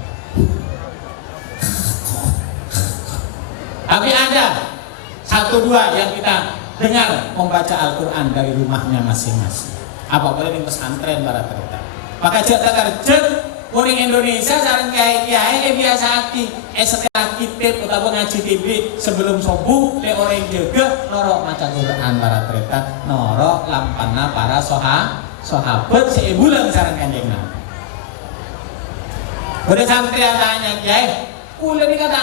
Tapi ada satu dua yang kita dengar membaca Al-Quran dari rumahnya masing-masing. Apa boleh di pesantren para tretan. Maka jatah kerja orang Indonesia sareng kiai biasa aki setelah kitab utawa ngaji TV sebelum subuh le orang juga norok maca Quran para tretan, norok lampana para sahabat sebulan sareng Kanjeng Nabi. Pada santri tanya kiai, kula ini kata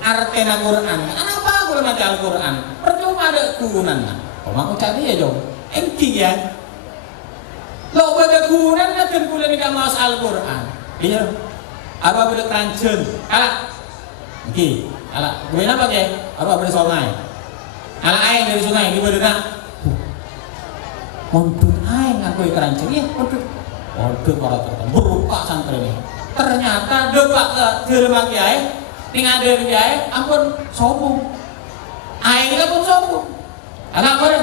arti Al-Quran. Kenapa kula baca Al-Quran? Percuma ada kunan. Kau mau cari ya jom. Engki ya. Lo pada kunan kan kula ini kan maus Al-Quran. Iya. Apa boleh keranjun? Ala. Engki. Ala. Gue apa ya? Apa boleh sungai? Ala air dari sungai di mana? Montut air ngaku keranjun. Iya, montut. Montut para tertentu. Berupa santri ini. Ternyata depak ke rumah kiai, tinggal dari kiai, ampun sombong. Aingnya pun sombong. Anak boleh.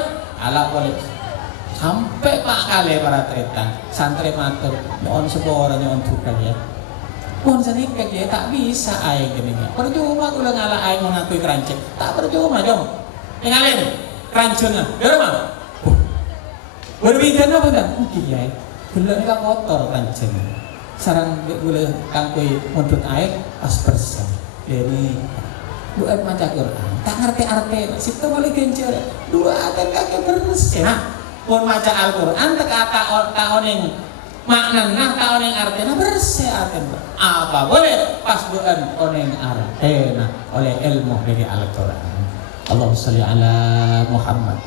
Sampai pak kali para tretan, santri matur, nyon sebuah nyon tukar ya. Pun sedikit ya tak bisa aing gini. Percuma kalau ngalah aing mengakui kerancing, tak percuma dong. Tinggalin kerancingnya, di rumah. Berbicara apa dah? Mungkin ya, belum nggak kotor kerancing. Sarang boleh kangkui muntut air pas bersih. Jadi buat maca Quran tak ngerti arti situ boleh gencer dua akan kakek bersih nah pun maca Al-Quran tak kata oneng makna nah tak oneng arti nah bersih arti apa boleh pas buat oneng arti nah oleh ilmu dari Al-Quran. Allahumma sholli ala Muhammad.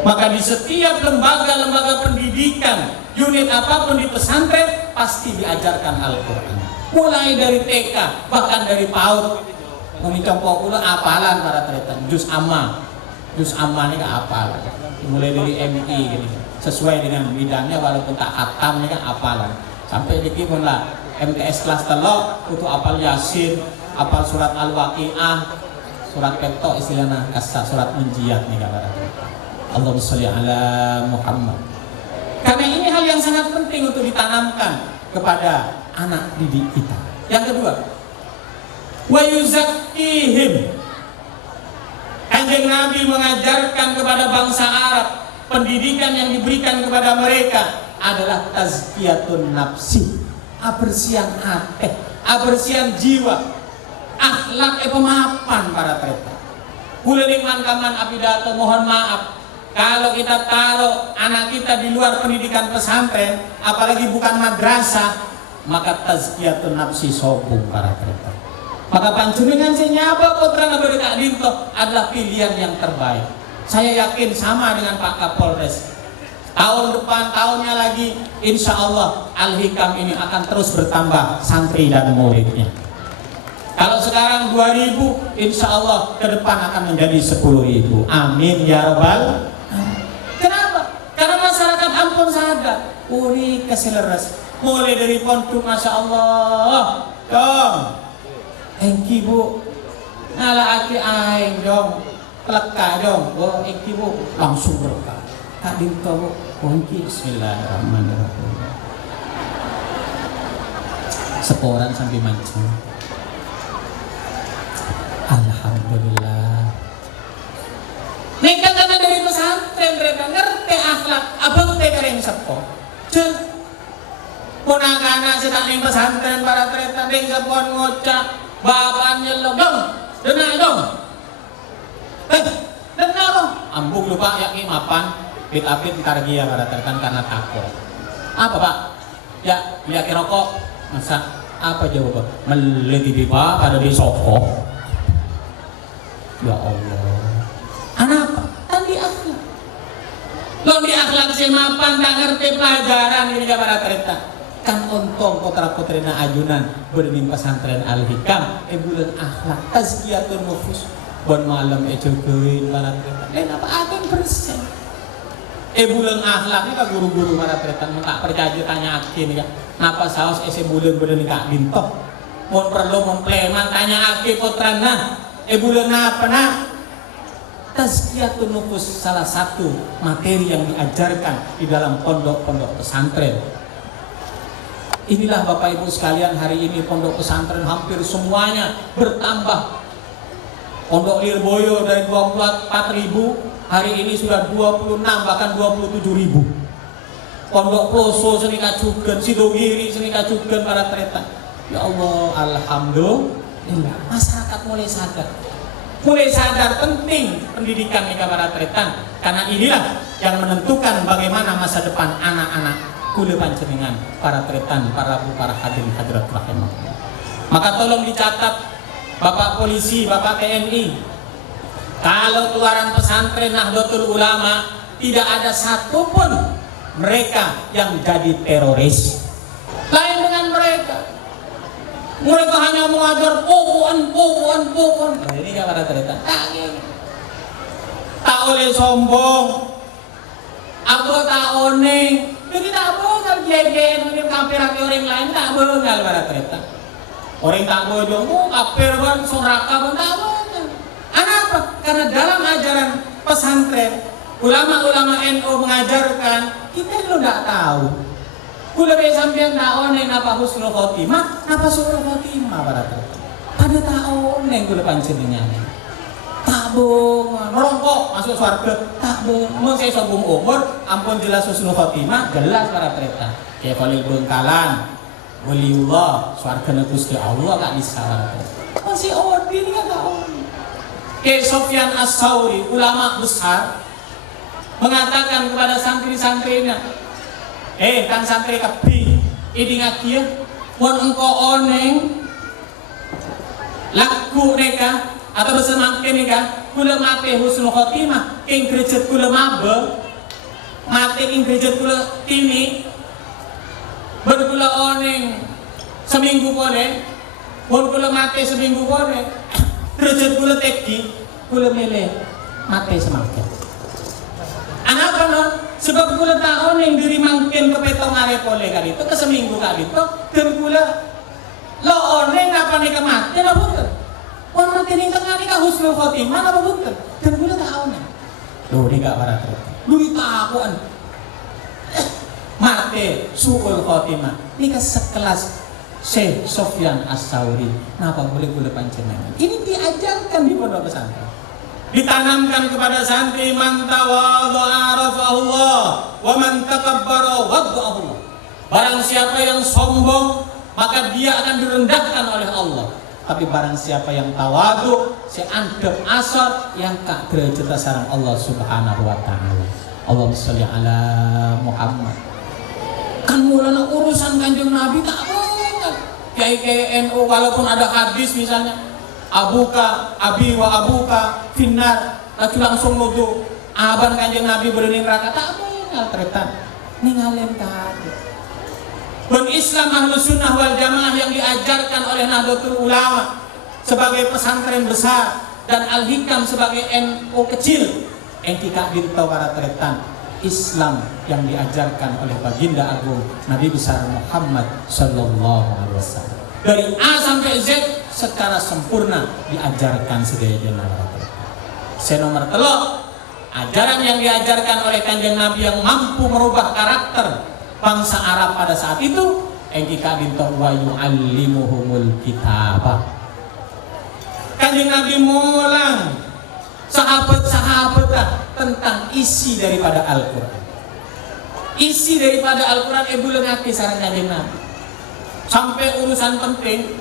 Maka di setiap lembaga-lembaga pendidikan unit apapun di pesantren pasti diajarkan Al-Quran mulai dari TK bahkan dari PAUD memikam pokoknya apalan para tretan juz amma ini kan apalan mulai dari MI gitu sesuai dengan bidangnya walaupun tak khatam ini kan apalan sampai dikipun lah MTS kelas telok itu apal Yasin apal surat Al-Waqi'ah surat petok istilahnya kasar surat munjiat nih para tretan. Allahumma sholli ala Muhammad. Karena ini hal yang sangat penting untuk ditanamkan kepada anak didik kita. Yang kedua, wa yuzakkihim. Kanjeng Nabi mengajarkan kepada bangsa Arab, pendidikan yang diberikan kepada mereka adalah tazkiyatun nafsi, abersihan hati, abersihan jiwa, akhlak pemahaman para tretan. Kulening mankaman apidato mohon maaf kalau kita taruh anak kita di luar pendidikan pesantren, apalagi bukan madrasah, maka tazkiyatun nafsi sobung para tretan. Maka panjenengan senyaba putra Nabi Kak Dinto adalah pilihan yang terbaik. Saya yakin sama dengan Pak Kapolres. Tahun depan, tahunnya lagi, insya Allah Al-Hikam ini akan terus bertambah santri dan muridnya. Kalau sekarang 2.000, insya Allah ke depan akan menjadi 10.000. Amin ya Rabbal. Kenapa? Karena masyarakat ampun sadar. Uri keseleres. Mulai dari pondok, masya Allah. Dong. Engki bu. Ngala aki aing dong. Leka dong. Oh engki bu. Langsung berkah. Kak Dinto bu. Engki. Bismillahirrahmanirrahim. Seporan sampai mancing. Alhamdulillah. Mereka karena dari pesantren mereka ngerti akhlak. Abang mereka yang sepo. Cek. Punakana si tak ning pesantren para tretan ning sepon ngocak. Bapaknya lo dong. Dengar dong. Dengar dong. Ambung lupa yakin mapan. Pit-apit targia para tretan karena takut. Apa pak? Ya lihat rokok. Masa apa jawab? Meliti pipa pada di soko. Ya Allah. Anak apa? Tadi akhlak. Lo di akhlak si mapan tak ngerti pelajaran ini para tretan. Kan untung putra-putrina ajunan berning pesantren Al-Hikam bulan akhlak tazkiyatun nufus bon malam ejogeun para tretan. Lain apa akan persen. Bulan akhlak ini kan guru-guru para tretan tak percaya tanya akin ya. Napa saos bulan berning Kak Dinto. Mun perlu mempleman tanya aki putrana. Bulan apa nak? Tazkiyatun nufus salah satu materi yang diajarkan di dalam pondok-pondok pesantren. Inilah Bapak Ibu sekalian hari ini pondok pesantren hampir semuanya bertambah. Pondok Lirboyo dari 24.000 hari ini sudah 26 bahkan 27.000. Pondok Ploso senika juga, Sidogiri senika juga para tretan. Ya Allah, alhamdulillah masyarakat mulai sadar penting pendidikan nih para tretan karena inilah yang menentukan bagaimana masa depan anak-anak kula panjenengan para tretan, para hadirin hadirat rahimahullah. Maka tolong dicatat Bapak Polisi, Bapak TNI, kalau keluaran pesantren Nahdlatul Ulama tidak ada satupun mereka yang jadi teroris. Lain dengan mereka hanya mengajar pokok. Nah, ini kan para tretan. Tak oleh sombong. Aku tak oneng. Jadi tak bengal gegen mungkin kafir orang lain tak bengal para tretan. Orang tak bojong, kafir ban suraka ban tak bengal. Kenapa? Karena dalam ajaran pesantren ulama-ulama NU mengajarkan kita lo tidak tahu. Kula be sampeyan tak oneng napa husnul khotimah, napa suul khotimah para tretan. Pada tak oneng kula panjenengan. Tak bongan, merongkok masuk surga, tak bongan. Mun saya sombong umur, ampun jelas husnul khotimah, jelas para tretan. Kayak Khalil Bengkalan, waliullah, surga Gusti Allah gak bisa. Masih odin kan tak Ke Sofyan As-Sauri, ulama besar, mengatakan kepada santri-santrinya, kan santri kepi, ini ngakia, pun engkau oneng, laku neka, atau bersemakin neka, kula mati husnul khotimah, king gerejet kula mabe, mati king gerejet kula timi, berkula oneng seminggu boleh, pun kula mati seminggu boleh, gerejet kula teki, kula milih mati semakin. Anapa no? Sebab kula tahu yang diri mangkin kepetong are pole kali itu ke seminggu kali itu dan kula lo oneng apa nih kematian apa betul? Wan mati nih tengah nih kah husnul khotimah apa betul? Dan kula tahu nih. Lo nih gak parah terus. Lu tahuan mati suul khotimah. Ini ke sekelas Syekh Sofyan As-Sauri. Kenapa boleh kula panjenengan? Ini diajarkan di pondok pesantren. Ditanamkan kepada santri, man tawadha'a rafa'ahullah wa man takabbara wada'ahullah. Barang siapa yang sombong maka dia akan direndahkan oleh Allah. Tapi barang siapa yang tawadu, seandap asar yang kak derajat sareng Allah Subhanahu wa taala. Allahumma sholli ala Muhammad. Kan mulana urusan Kanjeng Nabi tak boleh. Kayak NU walaupun ada hadis misalnya abuka, abi wa abuka finnar, lagi langsung nuduh aban Kanjeng Nabi berening neraka, tak boleh ngaltretan ninggalin kade. Ben Islam Ahlus Sunnah wal Jamaah yang diajarkan oleh Nahdlatul Ulama sebagai pesantren besar dan Al-Hikam sebagai NU kecil, engkika dinto para tretan Islam yang diajarkan oleh baginda agung Nabi besar Muhammad sallallahu alaihi wasallam. Dari A sampai Z secara sempurna diajarkan sedaya narasi. Senomor telu, ajaran yang diajarkan oleh Kanjeng Nabi yang mampu merubah karakter bangsa Arab pada saat itu, engkika dinto wa yu'allimuhumul kitabah. Kanjeng Nabi mulang sahabat-sahabat tentang isi daripada Al-Quran. Isi daripada Al-Quran ibu lengaki sareng Kanjeng Nabi. Sampai urusan penting,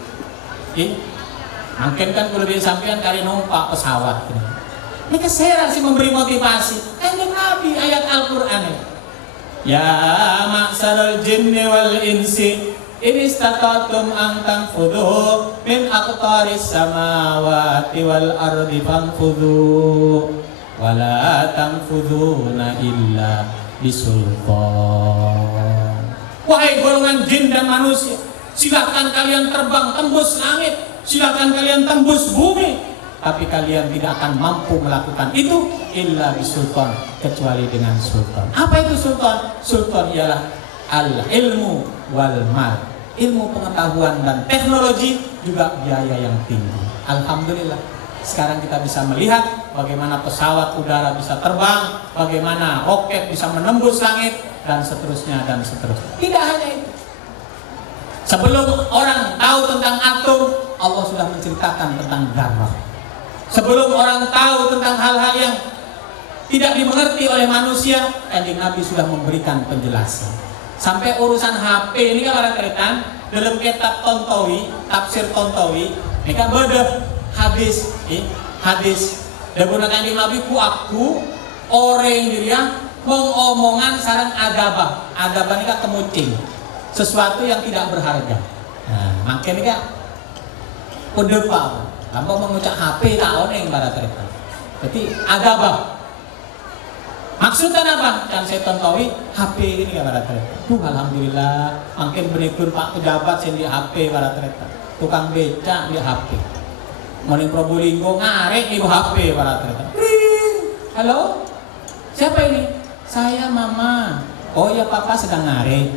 mungkin kan kalau dia sampean kali numpak pesawat. Ini keseran sih memberi motivasi. Kanjeng Nabi ayat Al-Quran ini. Ya ma'syaral jinni wal insi in istata'tum an tanfudhu min aqtaris samawati wal ardi fanfudhu wa la tanfudhuna illa bisultan. Wahai golongan jin dan manusia, silakan kalian terbang tembus langit, silakan kalian tembus bumi, tapi kalian tidak akan mampu melakukan itu illa bisultan, kecuali dengan sultan. Apa itu sultan? Sultan ialah al-ilmu wal mal, ilmu pengetahuan dan teknologi, juga biaya yang tinggi. Alhamdulillah sekarang kita bisa melihat bagaimana pesawat udara bisa terbang, bagaimana roket bisa menembus langit, dan seterusnya dan seterusnya. Tidak hanya itu. Sebelum orang tahu tentang atom, Allah sudah menceritakan tentang dzarrah. Sebelum orang tahu tentang hal-hal yang tidak dimengerti oleh manusia, Kanjeng Nabi sudah memberikan penjelasan. Sampai urusan HP ini kan para tretan dalam kitab Tontowi, tafsir Tontowi, ini kan beda hadis, hadis. Dan Kanjeng Nabi ku aku orang dia mengomongan sarang adabah. Adabah ini kan kemucing, sesuatu yang tidak berharga. Nah, makanya kan pendepa, tanpa mengucap HP tak oneng para cerita. Jadi adabah. Maksudnya apa? Yang saya tontowi HP ini kan para cerita. Alhamdulillah, makin berikut Pak pejabat sing di HP para cerita. Tukang beca di HP. Mending Probolinggo ngarek ibu HP para cerita. Halo? Siapa ini? Saya mama. Oh ya papa sedang ngaret.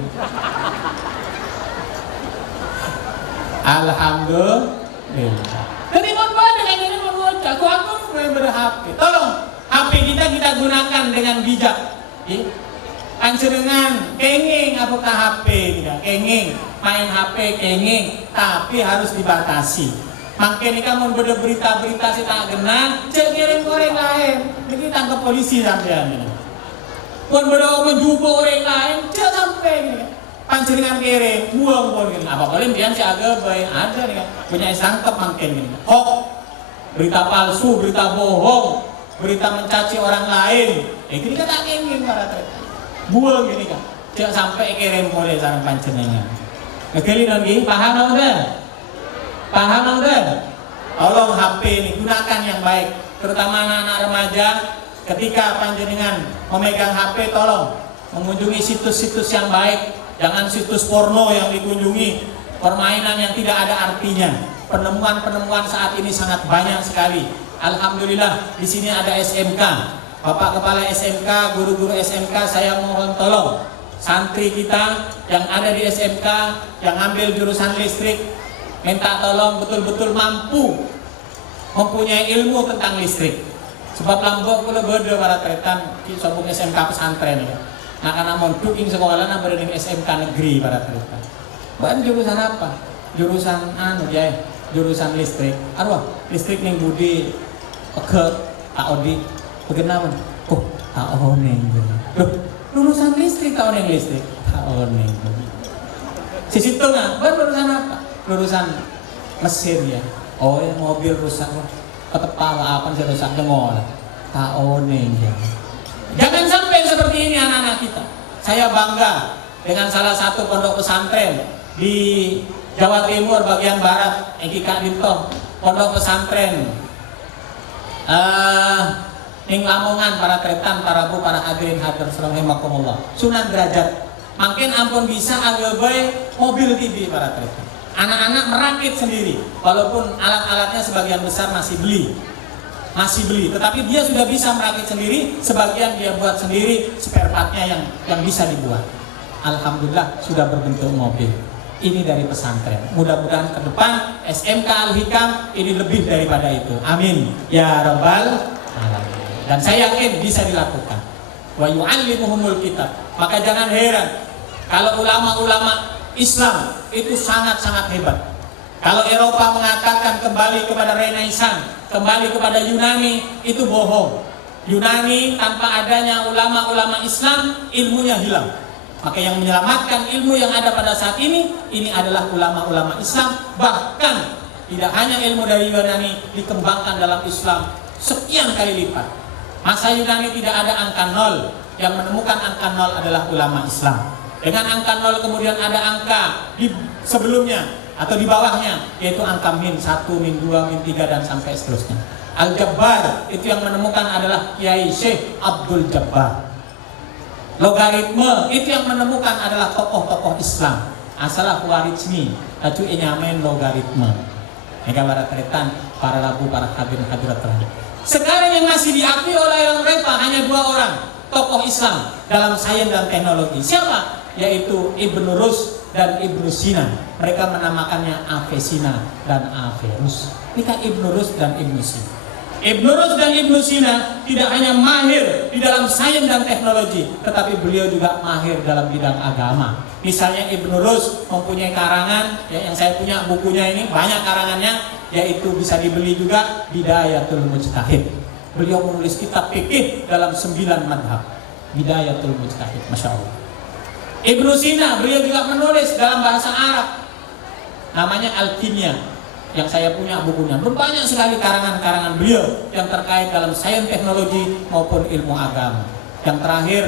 Alhamdulillah. Jadi apa dengan ini mengucap? Aku ber-HP. Tolong HP kita gunakan dengan bijak. Panjenengan kenging apakah HP tidak? Kenging main HP kenging, tapi harus dibatasi. Makanya kamu beda berita-berita sih tak genah, cek kirim orang lain. Jadi tangkap polisi sampean ini. Pun beda menjumpa orang lain, cek sampai ini. Panjenengan kirim, buang pun ini. Apa boleh biar si agak baik ada nih kan. Punya sangkep makin ini. Hoax. berita palsu, berita bohong, berita mencaci orang lain. Ini kan tak ingin para tretan. Buang gini kan. Jangan sampai kirim mulai sarang panjenengan. Ngekeli nggih, paham nggak? Paham nggak? Tolong HP ini gunakan yang baik, terutama anak-anak remaja. Ketika panjenengan memegang HP, tolong mengunjungi situs-situs yang baik. Jangan situs porno yang dikunjungi, permainan yang tidak ada artinya. Penemuan-penemuan saat ini sangat banyak sekali. Alhamdulillah di sini ada SMK. Bapak Kepala SMK, guru-guru SMK, saya mohon tolong santri kita yang ada di SMK yang ambil jurusan listrik, minta tolong betul-betul mampu mempunyai ilmu tentang listrik. Sebab lambok kula beda para tretan ki sopung SMK pesantren ya. Nah karena mau duking sekolah nah berada di SMK negeri para tretan. Bahan jurusan apa? Jurusan ya, jurusan listrik. Arwah, listrik ning budi peget tak odi. Bagaimana? Oh, tak oneng. Loh, lulusan listrik tak oneng listrik. Tak oneng. Sisi tengah, lulusan apa? Lulusan mesin ya. Oh ya mobil rusak lah. Kepala apa sih rusak dengol. Tak oneng ya. Jangan sampai seperti ini anak-anak kita. Saya bangga dengan salah satu pondok pesantren di Jawa Timur bagian barat, Eki Kak Dinto, pondok pesantren ning Lamongan para tretan, para bu, para hadirin hadir rahimakumullah. Sunan Derajat. Makin ampun bisa agabai mobil TV para tretan. Anak-anak merakit sendiri, walaupun alat-alatnya sebagian besar masih beli, tetapi dia sudah bisa merakit sendiri, sebagian dia buat sendiri, spare partnya yang bisa dibuat. Alhamdulillah sudah berbentuk mobil. Ini dari pesantren. Mudah-mudahan ke depan SMK Al-Hikam ini lebih daripada itu. Amin ya rabbal alamin. Dan saya yakin bisa dilakukan. Wa yu'allimuhumul kitab. Maka jangan heran kalau ulama-ulama Islam itu sangat-sangat hebat. Kalau Eropa mengatakan kembali kepada Renaissance, kembali kepada Yunani, itu bohong. Yunani tanpa adanya ulama-ulama Islam, ilmunya hilang. Maka yang menyelamatkan ilmu yang ada pada saat ini adalah ulama-ulama Islam. Bahkan tidak hanya ilmu dari Yunani dikembangkan dalam Islam sekian kali lipat. Masa Yunani tidak ada angka 0, yang menemukan angka 0 adalah ulama Islam. Dengan angka 0 kemudian ada angka di sebelumnya atau di bawahnya, yaitu angka min 1, min 2, min 3 dan sampai seterusnya. Al-Jabbar itu yang menemukan adalah Kiai Syekh Abdul Jabbar. Logaritme itu yang menemukan adalah tokoh-tokoh Islam. Asalah warismi, tacu inyamen logaritme. Mega para tretan, para labu, para hadirin hadirat terakhir. Sekarang yang masih diakui oleh mereka hanya 2 orang tokoh Islam dalam sains dan teknologi. Siapa? Yaitu Ibnu Rus dan Ibnu Sina. Mereka menamakannya Avicenna dan Averroes. Ini kan Ibnu Rus dan Ibnu Sina. Ibnu Rus dan Ibnu Sina tidak hanya mahir di dalam sains dan teknologi, tetapi beliau juga mahir dalam bidang agama. Misalnya Ibnu Rus mempunyai karangan ya, yang saya punya bukunya ini banyak karangannya, yaitu bisa dibeli juga, Bidayatul Mujtahid. Beliau menulis kitab fikih dalam 9 madhab. Bidayatul Mujtahid, Masya Allah. Ibnu Sina, beliau juga menulis dalam bahasa Arab, namanya Al-Kimia, yang saya punya bukunya. Banyak sekali karangan-karangan beliau yang terkait dalam sains teknologi maupun ilmu agama. Yang terakhir,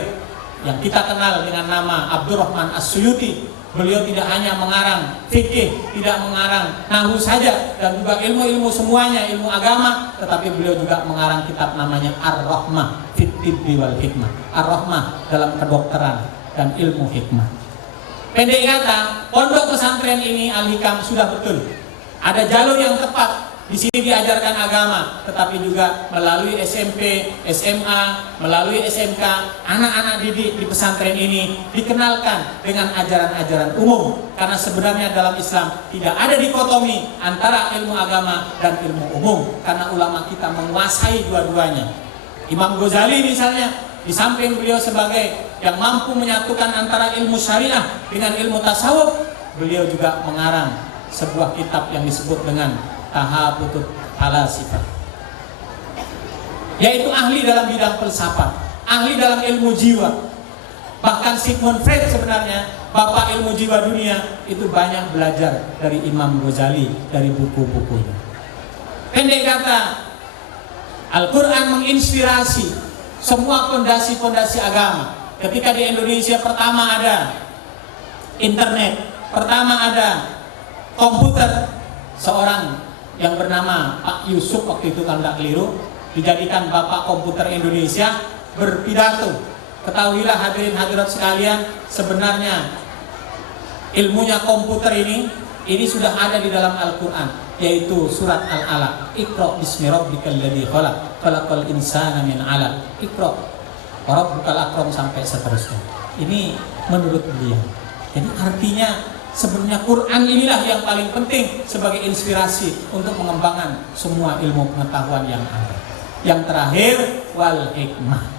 yang kita kenal dengan nama Abdurrahman As-Suyuti, beliau tidak hanya mengarang fikih, tidak mengarang nahwu saja, dan juga ilmu-ilmu semuanya, ilmu agama, tetapi beliau juga mengarang kitab namanya Ar-Rahmah fit Tibbi wal Hikmah. Ar-Rahmah dalam kedokteran dan ilmu hikmah. Pendek kata, pondok pesantren ini Al-Hikam sudah betul. Ada jalur yang tepat. Di sini diajarkan agama, tetapi juga melalui SMP, SMA, melalui SMK, anak-anak didik di pesantren ini dikenalkan dengan ajaran-ajaran umum. Karena sebenarnya dalam Islam tidak ada dikotomi antara ilmu agama dan ilmu umum, karena ulama kita menguasai dua-duanya. Imam Ghazali misalnya, di samping beliau sebagai yang mampu menyatukan antara ilmu syariah dengan ilmu tasawuf, beliau juga mengarang sebuah kitab yang disebut dengan Tahabutut Falasifah, yaitu ahli dalam bidang filsafat, ahli dalam ilmu jiwa. Bahkan Sigmund Freud sebenarnya, bapak ilmu jiwa dunia, itu banyak belajar dari Imam Ghazali, dari buku-bukunya. Pendek kata, Al-Quran menginspirasi semua fondasi-fondasi agama. Ketika di Indonesia pertama ada internet, pertama ada komputer, seorang yang bernama Pak Yusuf waktu itu kalau tidak keliru dijadikan Bapak Komputer Indonesia berpidato. Ketahuilah hadirin hadirat sekalian, sebenarnya ilmunya komputer ini sudah ada di dalam Al-Quran, yaitu surat Al-Alaq. Iqra bismi rabbikal ladzi khalaq, khalaqal insana min 'alaq. Iqra wa rabbukal akram sampai seterusnya. Ini menurut beliau. Jadi artinya sebenarnya Quran inilah yang paling penting sebagai inspirasi untuk mengembangkan semua ilmu pengetahuan yang ada. Yang terakhir, wal hikmah.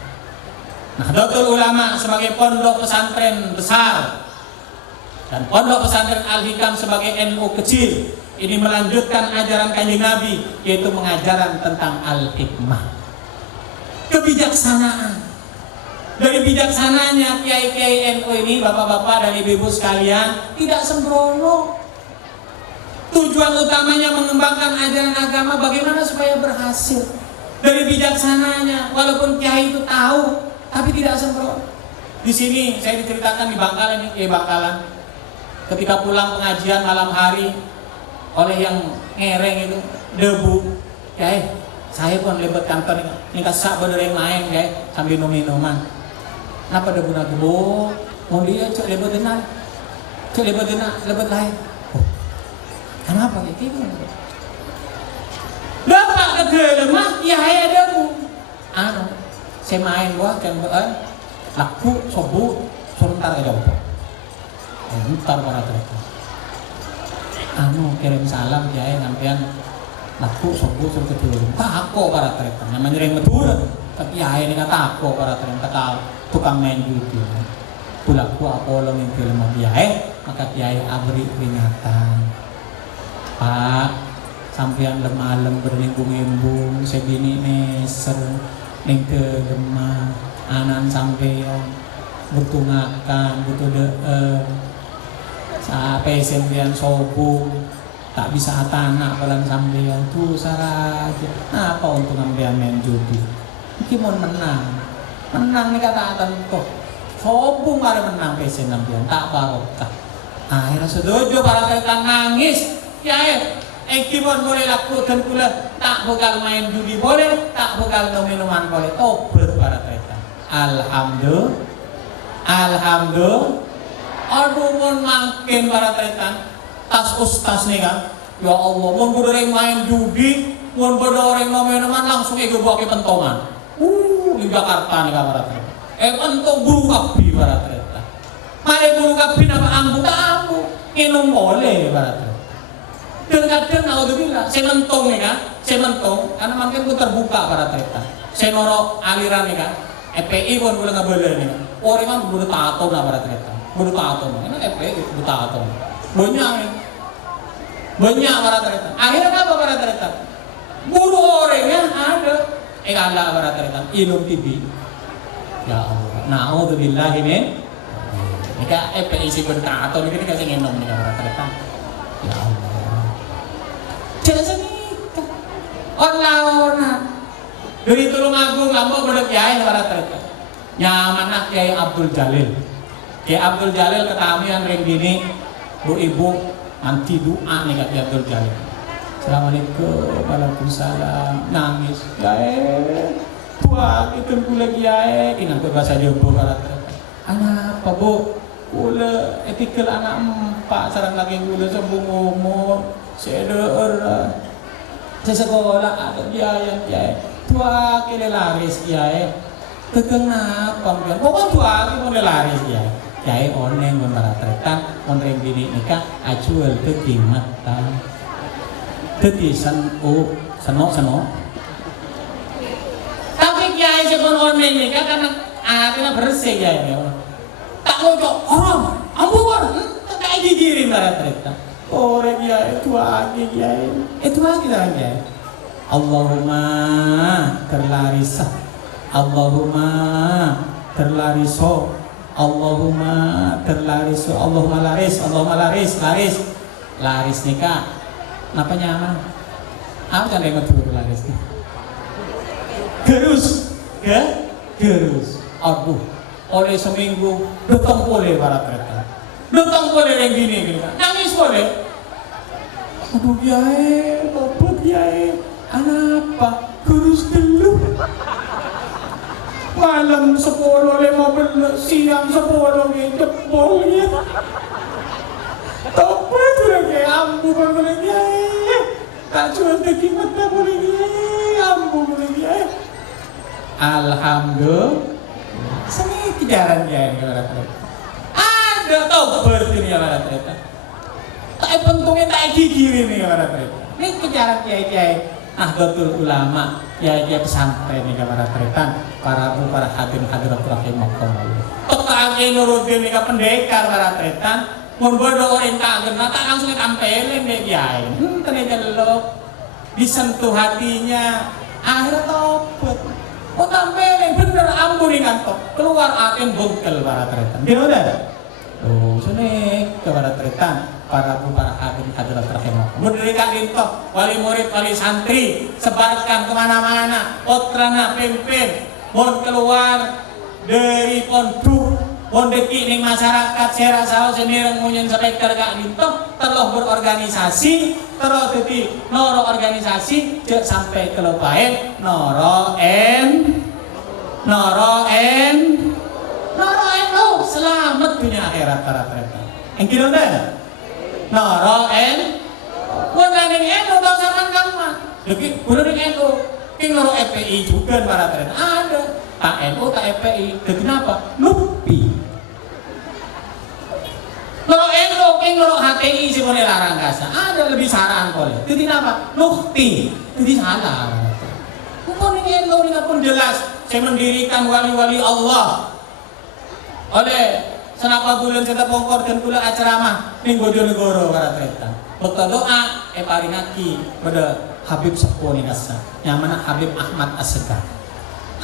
Nahdlatul Ulama sebagai pondok pesantren besar dan pondok pesantren Al-Hikam sebagai NU kecil, ini melanjutkan ajaran Kanjeng Nabi, yaitu mengajaran tentang al-hikmah, kebijaksanaan. Dari bijaksananya kiai-kiai NU ini, bapak-bapak dan ibu-ibu sekalian, tidak sembrono. Tujuan utamanya mengembangkan ajaran agama bagaimana supaya berhasil. Dari bijaksananya, walaupun kiai itu tahu, tapi tidak sembrono. Di sini saya diceritakan di Bangkalan, Kiai Bangkalan, ketika pulang pengajian malam hari oleh yang ngereng itu debu, kiai, saya pun lebat kantor ini kasak berdering main, kiai, sambil minum-minuman. Kenapa debu nanti? Oh, mau dia cek lebat dengar, lebat lain. Oh, kenapa kayak gitu? Dapat ke lemah, ya ada debu. Saya main wah kan laku sobu sebentar aja Pak. Bentar para teman. Kirim salam ya sampean laku sobu suruh ketemu. Tako para teman. Namanya ring metur. Tapi ya ini kata tako para teman kata tukang main judi. Pulaku Apollo yang film dia maka kiai abri peringatan. Pak, sampean lemalem berlimbung-limbung sebini neser ning kelemah anan sampean butuh makan, butuh sampai sampean sobung tak bisa atanak pelan sampean tuh saraja. Apa untung sampean main judi? Iki mau menang nih kata tentu sobung ada menang pesen sampean tak barokah. Akhirnya setuju para rekan nangis ya Ekibon boleh lakukan pula tak bakal main judi boleh, tak bakal minuman boleh. Tobat para rekan. Alhamdulillah. Aduh mon makin para rekan. Tas ustaz nih kan. Ya Allah, mon bodoreng main judi, mon bodoreng minuman langsung ego bawa ke pentongan. Di Jakarta nih para rekan. Pentong buru kapi para rekan. Mari buru kapi nama ambu tak ambu. Minum boleh para rekan. Dan kadang naudzubillah, saya mentong nih kan, karena makin gue terbuka para terita. Saya norok aliran nih kan, FPI pun boleh nggak boleh nih. Orang kan butuh tato lah para terita, butuh tato. Ini FPI butuh tato. Banyak para terita. Akhirnya apa para terita? Buru orangnya ada. Allah para terita, ilmu TV. Ya Allah, naudzubillah ini. Jika FPI sih bertato, ini kasih ngenom nih para terita. Ya Allah. Jangan nikah orang dari Tulungagung lambok berdek kiai para terka nyaman nak Kiai Abdul Jalil. Kiai Abdul Jalil ketamian ring gini bu ibu nanti doa nih Kiai Abdul Jalil. Assalamualaikum, waalaikumsalam. Nangis kiai tua itu gula kiai ini aku bahasa Jawa para terka. Anak apa bu? Gula etikal anak empat sarang lagi gula sembung umur. Saya sekolah ada biaya tua kile laris kiai kenapa pian kok tua ki mun laris kiai oneng mun baratretan onreng bini nikah acuel teu kimata teu tisan seno tapi kiai sepon oneng nikah karena atina bersih kiai tak ngojok haram ampun tak digiring baratretan. Orang ya itu lagi lah ya. Allahumma terlaris, Allahumma terlariso, Allahumma laris nikah. Apa nyaman? Apa kan yang ngetur lagi sih? Gerus. Aduh, oleh seminggu datang boleh para kereta. Datang boleh yang gini kan. Nangis boleh. Aduh biaya, bapak biaya. Apa? Gerus dulu. Malam 10:15, siang 10 jebol ya. Topat lagi ambu lagi. Tak jual daging mata boleh ambu lagi. Alhamdulillah. Seni kejaran dia ini kalau ada tobat ini kalau kereta. Tak pentungnya tak gigi ini kalau kereta. Ini kejaran kiai-kiai. Nahdlatul Ulama, kiai-kiai pesantren ini kalau kereta. Para hadirin hadirat rahimakumullah. Total kiai nurutin ini pendekar para kereta. Mun bodo orang tak kenal, tak langsung ditampelin deh kiai. Ternyata lo disentuh hatinya, akhirnya tobat. Oh tampelin bener ambunin kantor, keluar aten bongkel para tretan. Gimana? Oh sini kepada tretan para hadirin hadirat rahimakumullah. Merdeka dinto, wali murid, wali santri, sebarkan kemana-mana, otrana pimpin, mau keluar dari pondok. Pondeki ning masyarakat saya rasa senireng munyen spekter kak dinto telah berorganisasi terus dadi noro organisasi cek sampai kelopaen noro selamat dunia akhirat para kereta yang kira dah noro bukan yang NU bang zaman kamu lagi udah yang NU king noro FPI juga para kereta ada tak NU tak FPI kenapa lupi Noro NU, king noro HTI sih boleh larang kasa. Ada lebih saran boleh. Jadi apa? Nukti. Jadi salah. Bukan ini NU ini pun jelas. Saya mendirikan wali-wali Allah. Oleh senapa bulan saya pongkor dan pula acara ning Bojonegoro para tretan. Bekal doa paringaki pada Habib Sepuh nih kasa. Yang mana Habib Ahmad Assegaf.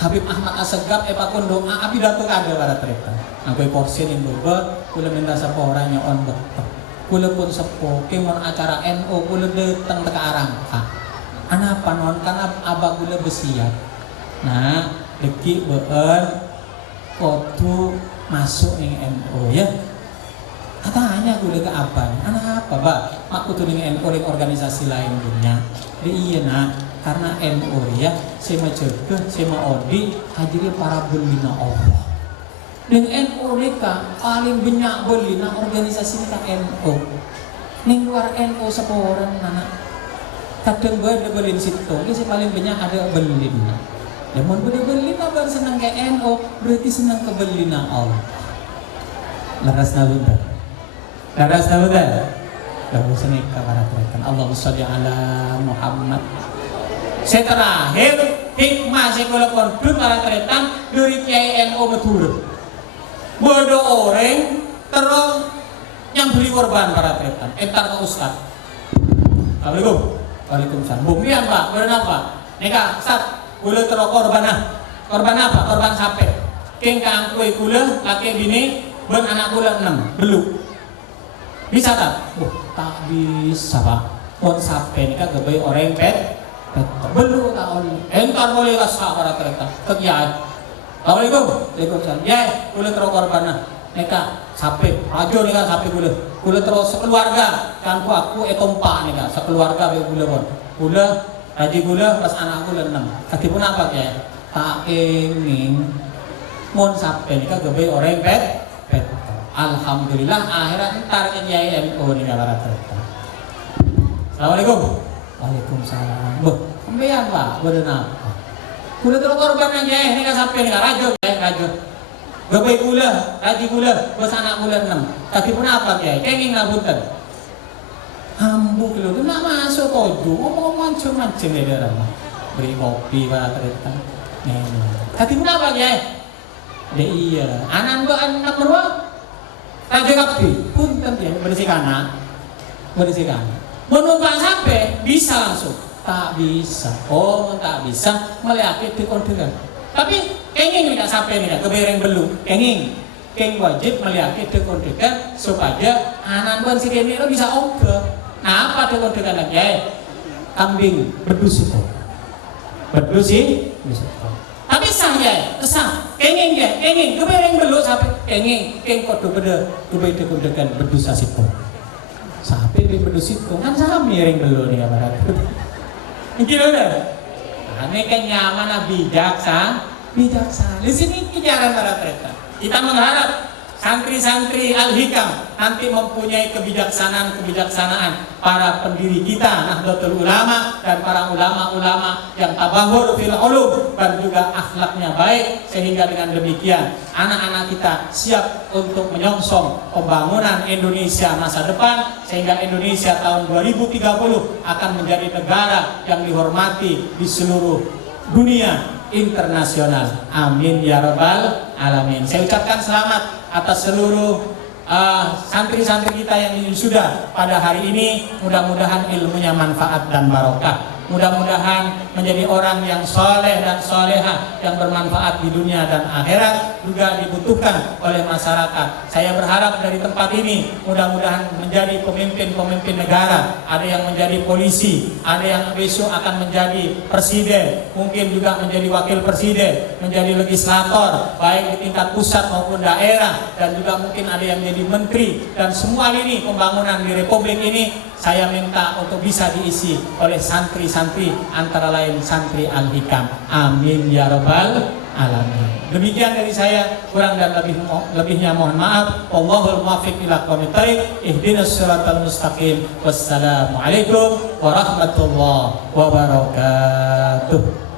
Habib Ahmad Assegaf pakun doa abi datuk ada para tretan. Aku porsi yang boba, kula minta sapa orang yang on betul. Kula pun sepo, kemon acara NU kula datang teka Arangka. Ana panon karena abah kula besiat. Nah, deki been kudu masuk ning NU ya. Katanya kula ke abah. Ana apa, Pak? Mak kudu ning NU ning organisasi lain dunia. Iya nak, karena NU ya, saya mencegah, saya mau odi hadiri para belina Allah. Dengan NU mereka paling banyak belina organisasi kita NU. Ning luar NU seporan anak. Kadang ada belin situ, ini paling banyak ada belina. Namun belina baru senang ke NU, berarti senang ke belina Allah. Laras nabuda. Lalu senika para tretan. Allahumma sholli ala Muhammad. Saya terakhir hikmah saya kalau konflik para tretan dari kiai NU betul. Bodoh orang terus yang beli korban para tretan. Entar ke Ustaz. Assalamualaikum. Waalaikumsalam. Bumian Pak, benar apa? Neka, Ustaz, kula terus korban apa? Korban sape. King kangkui kula, laki bini, ben anak kula 6, belum. Bisa tak? Tak bisa Pak. Kon sape nika gebay orang pet. Belum tak oli. Entar boleh rasa para tretan. Kegiatan. Assalamualaikum. Waalaikumsalam. Ya, kula terus korban neka sape. Rajo nika sape kula terus sekeluarga. Kan aku etompa nika sekeluarga be kula pun. Kula raji kula pas anak kula 6. Kaki pun apa ya? Tak ingin mon sape nika gawe orang pet. Alhamdulillah akhirat entar kiai NU nika para tretan. Assalamualaikum. Waalaikumsalam. Boh, sampean Pak, bener apa? Kula terus korban aja ini kan sampai nih rajo. Gapai kula, raji kula, bos anak kula 6. Tapi pun apa kiai? Kenging ngabutan. Ambu kilo tu nak masuk toju, ngomong macam-macam ya dalam. Beri kopi para tretan. Tapi pun apa kiai? Iya, anak gua 6 berapa? Rajo kapi, punten dia bersihkan. Menumpang sampai bisa langsung. Tak bisa, tak bisa melihat itu kondekan. Tapi kenging tidak sampai nih, kebereng belum. Kenging wajib melihat itu kondekan supaya anak buan si ini lo bisa oke. Nah apa itu kondekan lagi? kambing bedus itu. Bedus itu. Tapi saya kesah, kenging kebereng beluk sampai kenging kodo beda, kebeide kudekan bedus asipo. Sampai di bedus itu kan sama miring beluk nih kabar. Gimana? Ini kan nyaman bijaksana. Di sini kejaran para kereta. Kita mengharap santri-santri Al-Hikam nanti mempunyai kebijaksanaan para pendiri kita Nahdlatul Ulama dan para ulama-ulama yang tabahur fil ulum dan juga akhlaknya baik, sehingga dengan demikian anak-anak kita siap untuk menyongsong pembangunan Indonesia masa depan, sehingga Indonesia tahun 2030 akan menjadi negara yang dihormati di seluruh dunia internasional. Amin ya rabbal alamin. Saya ucapkan selamat atas seluruh santri-santri kita yang sudah pada hari ini. Mudah-mudahan ilmunya manfaat dan barokah. Mudah-mudahan menjadi orang yang soleh dan soleha, yang bermanfaat di dunia dan akhirat, juga dibutuhkan oleh masyarakat. Saya berharap dari tempat ini mudah-mudahan menjadi pemimpin-pemimpin negara. Ada yang menjadi polisi, ada yang besok akan menjadi presiden, mungkin juga menjadi wakil presiden, menjadi legislator baik di tingkat pusat maupun daerah, dan juga mungkin ada yang menjadi menteri. Dan semua lini pembangunan di Republik ini saya minta untuk bisa diisi oleh santri-santri, antara lain santri Al-Hikam. Amin ya rabbal alamin. Demikian dari saya, kurang dan lebihnya mohon maaf. Wallahul muwaffiq ila aqwamit thoriq. Ihdinas siratal mustaqim. Wassalamualaikum warahmatullahi wabarakatuh.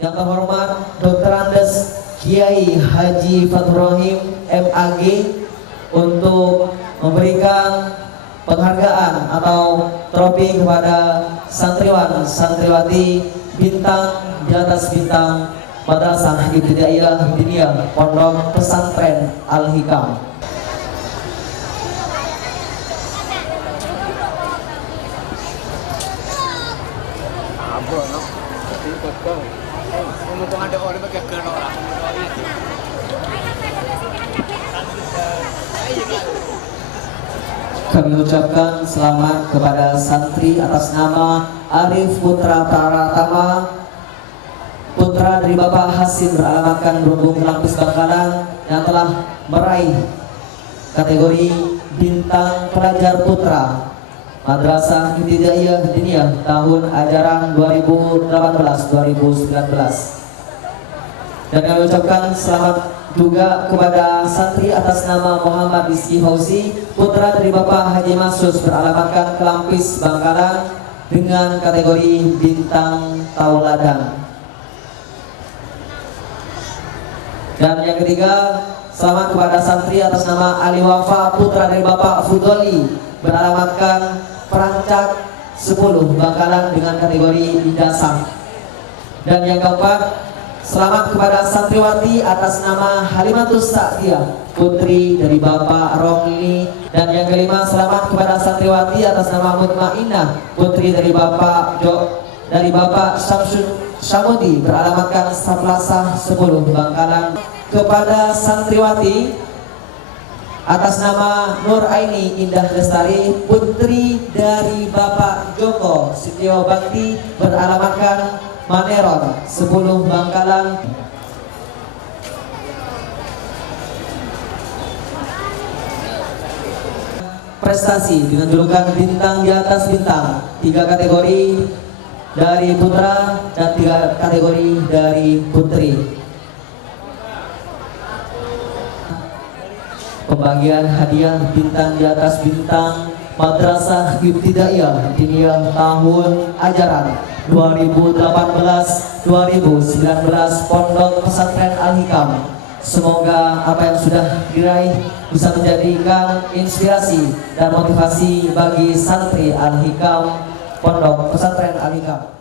Yang terhormat Dr. Andes Kiai Haji Fathur Rahim MAG untuk memberikan penghargaan atau trofi kepada santriwan santriwati bintang di atas bintang Madrasah Ibtidaiyah Diniyah Pondok Pesantren Al-Hikam. Kami ucapkan selamat kepada santri atas nama Arif Putra Pratama, putra dari Bapak Hasim beralamatkan Rumbung Lapis Bangkalan, yang telah meraih kategori Bintang Pelajar Putra Madrasah Ibtidaiyah Diniyah tahun ajaran 2018-2019. Dan kami ucapkan selamat juga kepada santri atas nama Muhammad Rizky Fauzi, putra dari Bapak Haji Masus beralamatkan Kelampis Bangkalan dengan kategori Bintang Tauladan. Dan yang ketiga, selamat kepada santri atas nama Ali Wafa, putra dari Bapak Fudoli beralamatkan Perancak 10 Bangkalan dengan kategori Dasar. Dan yang keempat, selamat kepada santriwati atas nama Halimatus Sa'diyah, putri dari Bapak Romli. Dan yang kelima, selamat kepada santriwati atas nama Mutmainah, putri dari Bapak Syamudi beralamatkan Saplasah 10 Bangkalan. Kepada santriwati atas nama Nur Aini Indah Lestari, putri dari Bapak Joko Sitio Bakti beralamatkan Maneron 10 Bangkalan. Prestasi dengan julukan Bintang di atas Bintang, 3 kategori dari putra dan 3 kategori dari putri. Pembagian hadiah Bintang di atas Bintang Madrasah Ibtidaiyah Diniyah tahun ajaran 2018-2019 Pondok Pesantren Al-Hikam. Semoga apa yang sudah diraih bisa menjadikan inspirasi dan motivasi bagi santri Al-Hikam Pondok Pesantren Al-Hikam.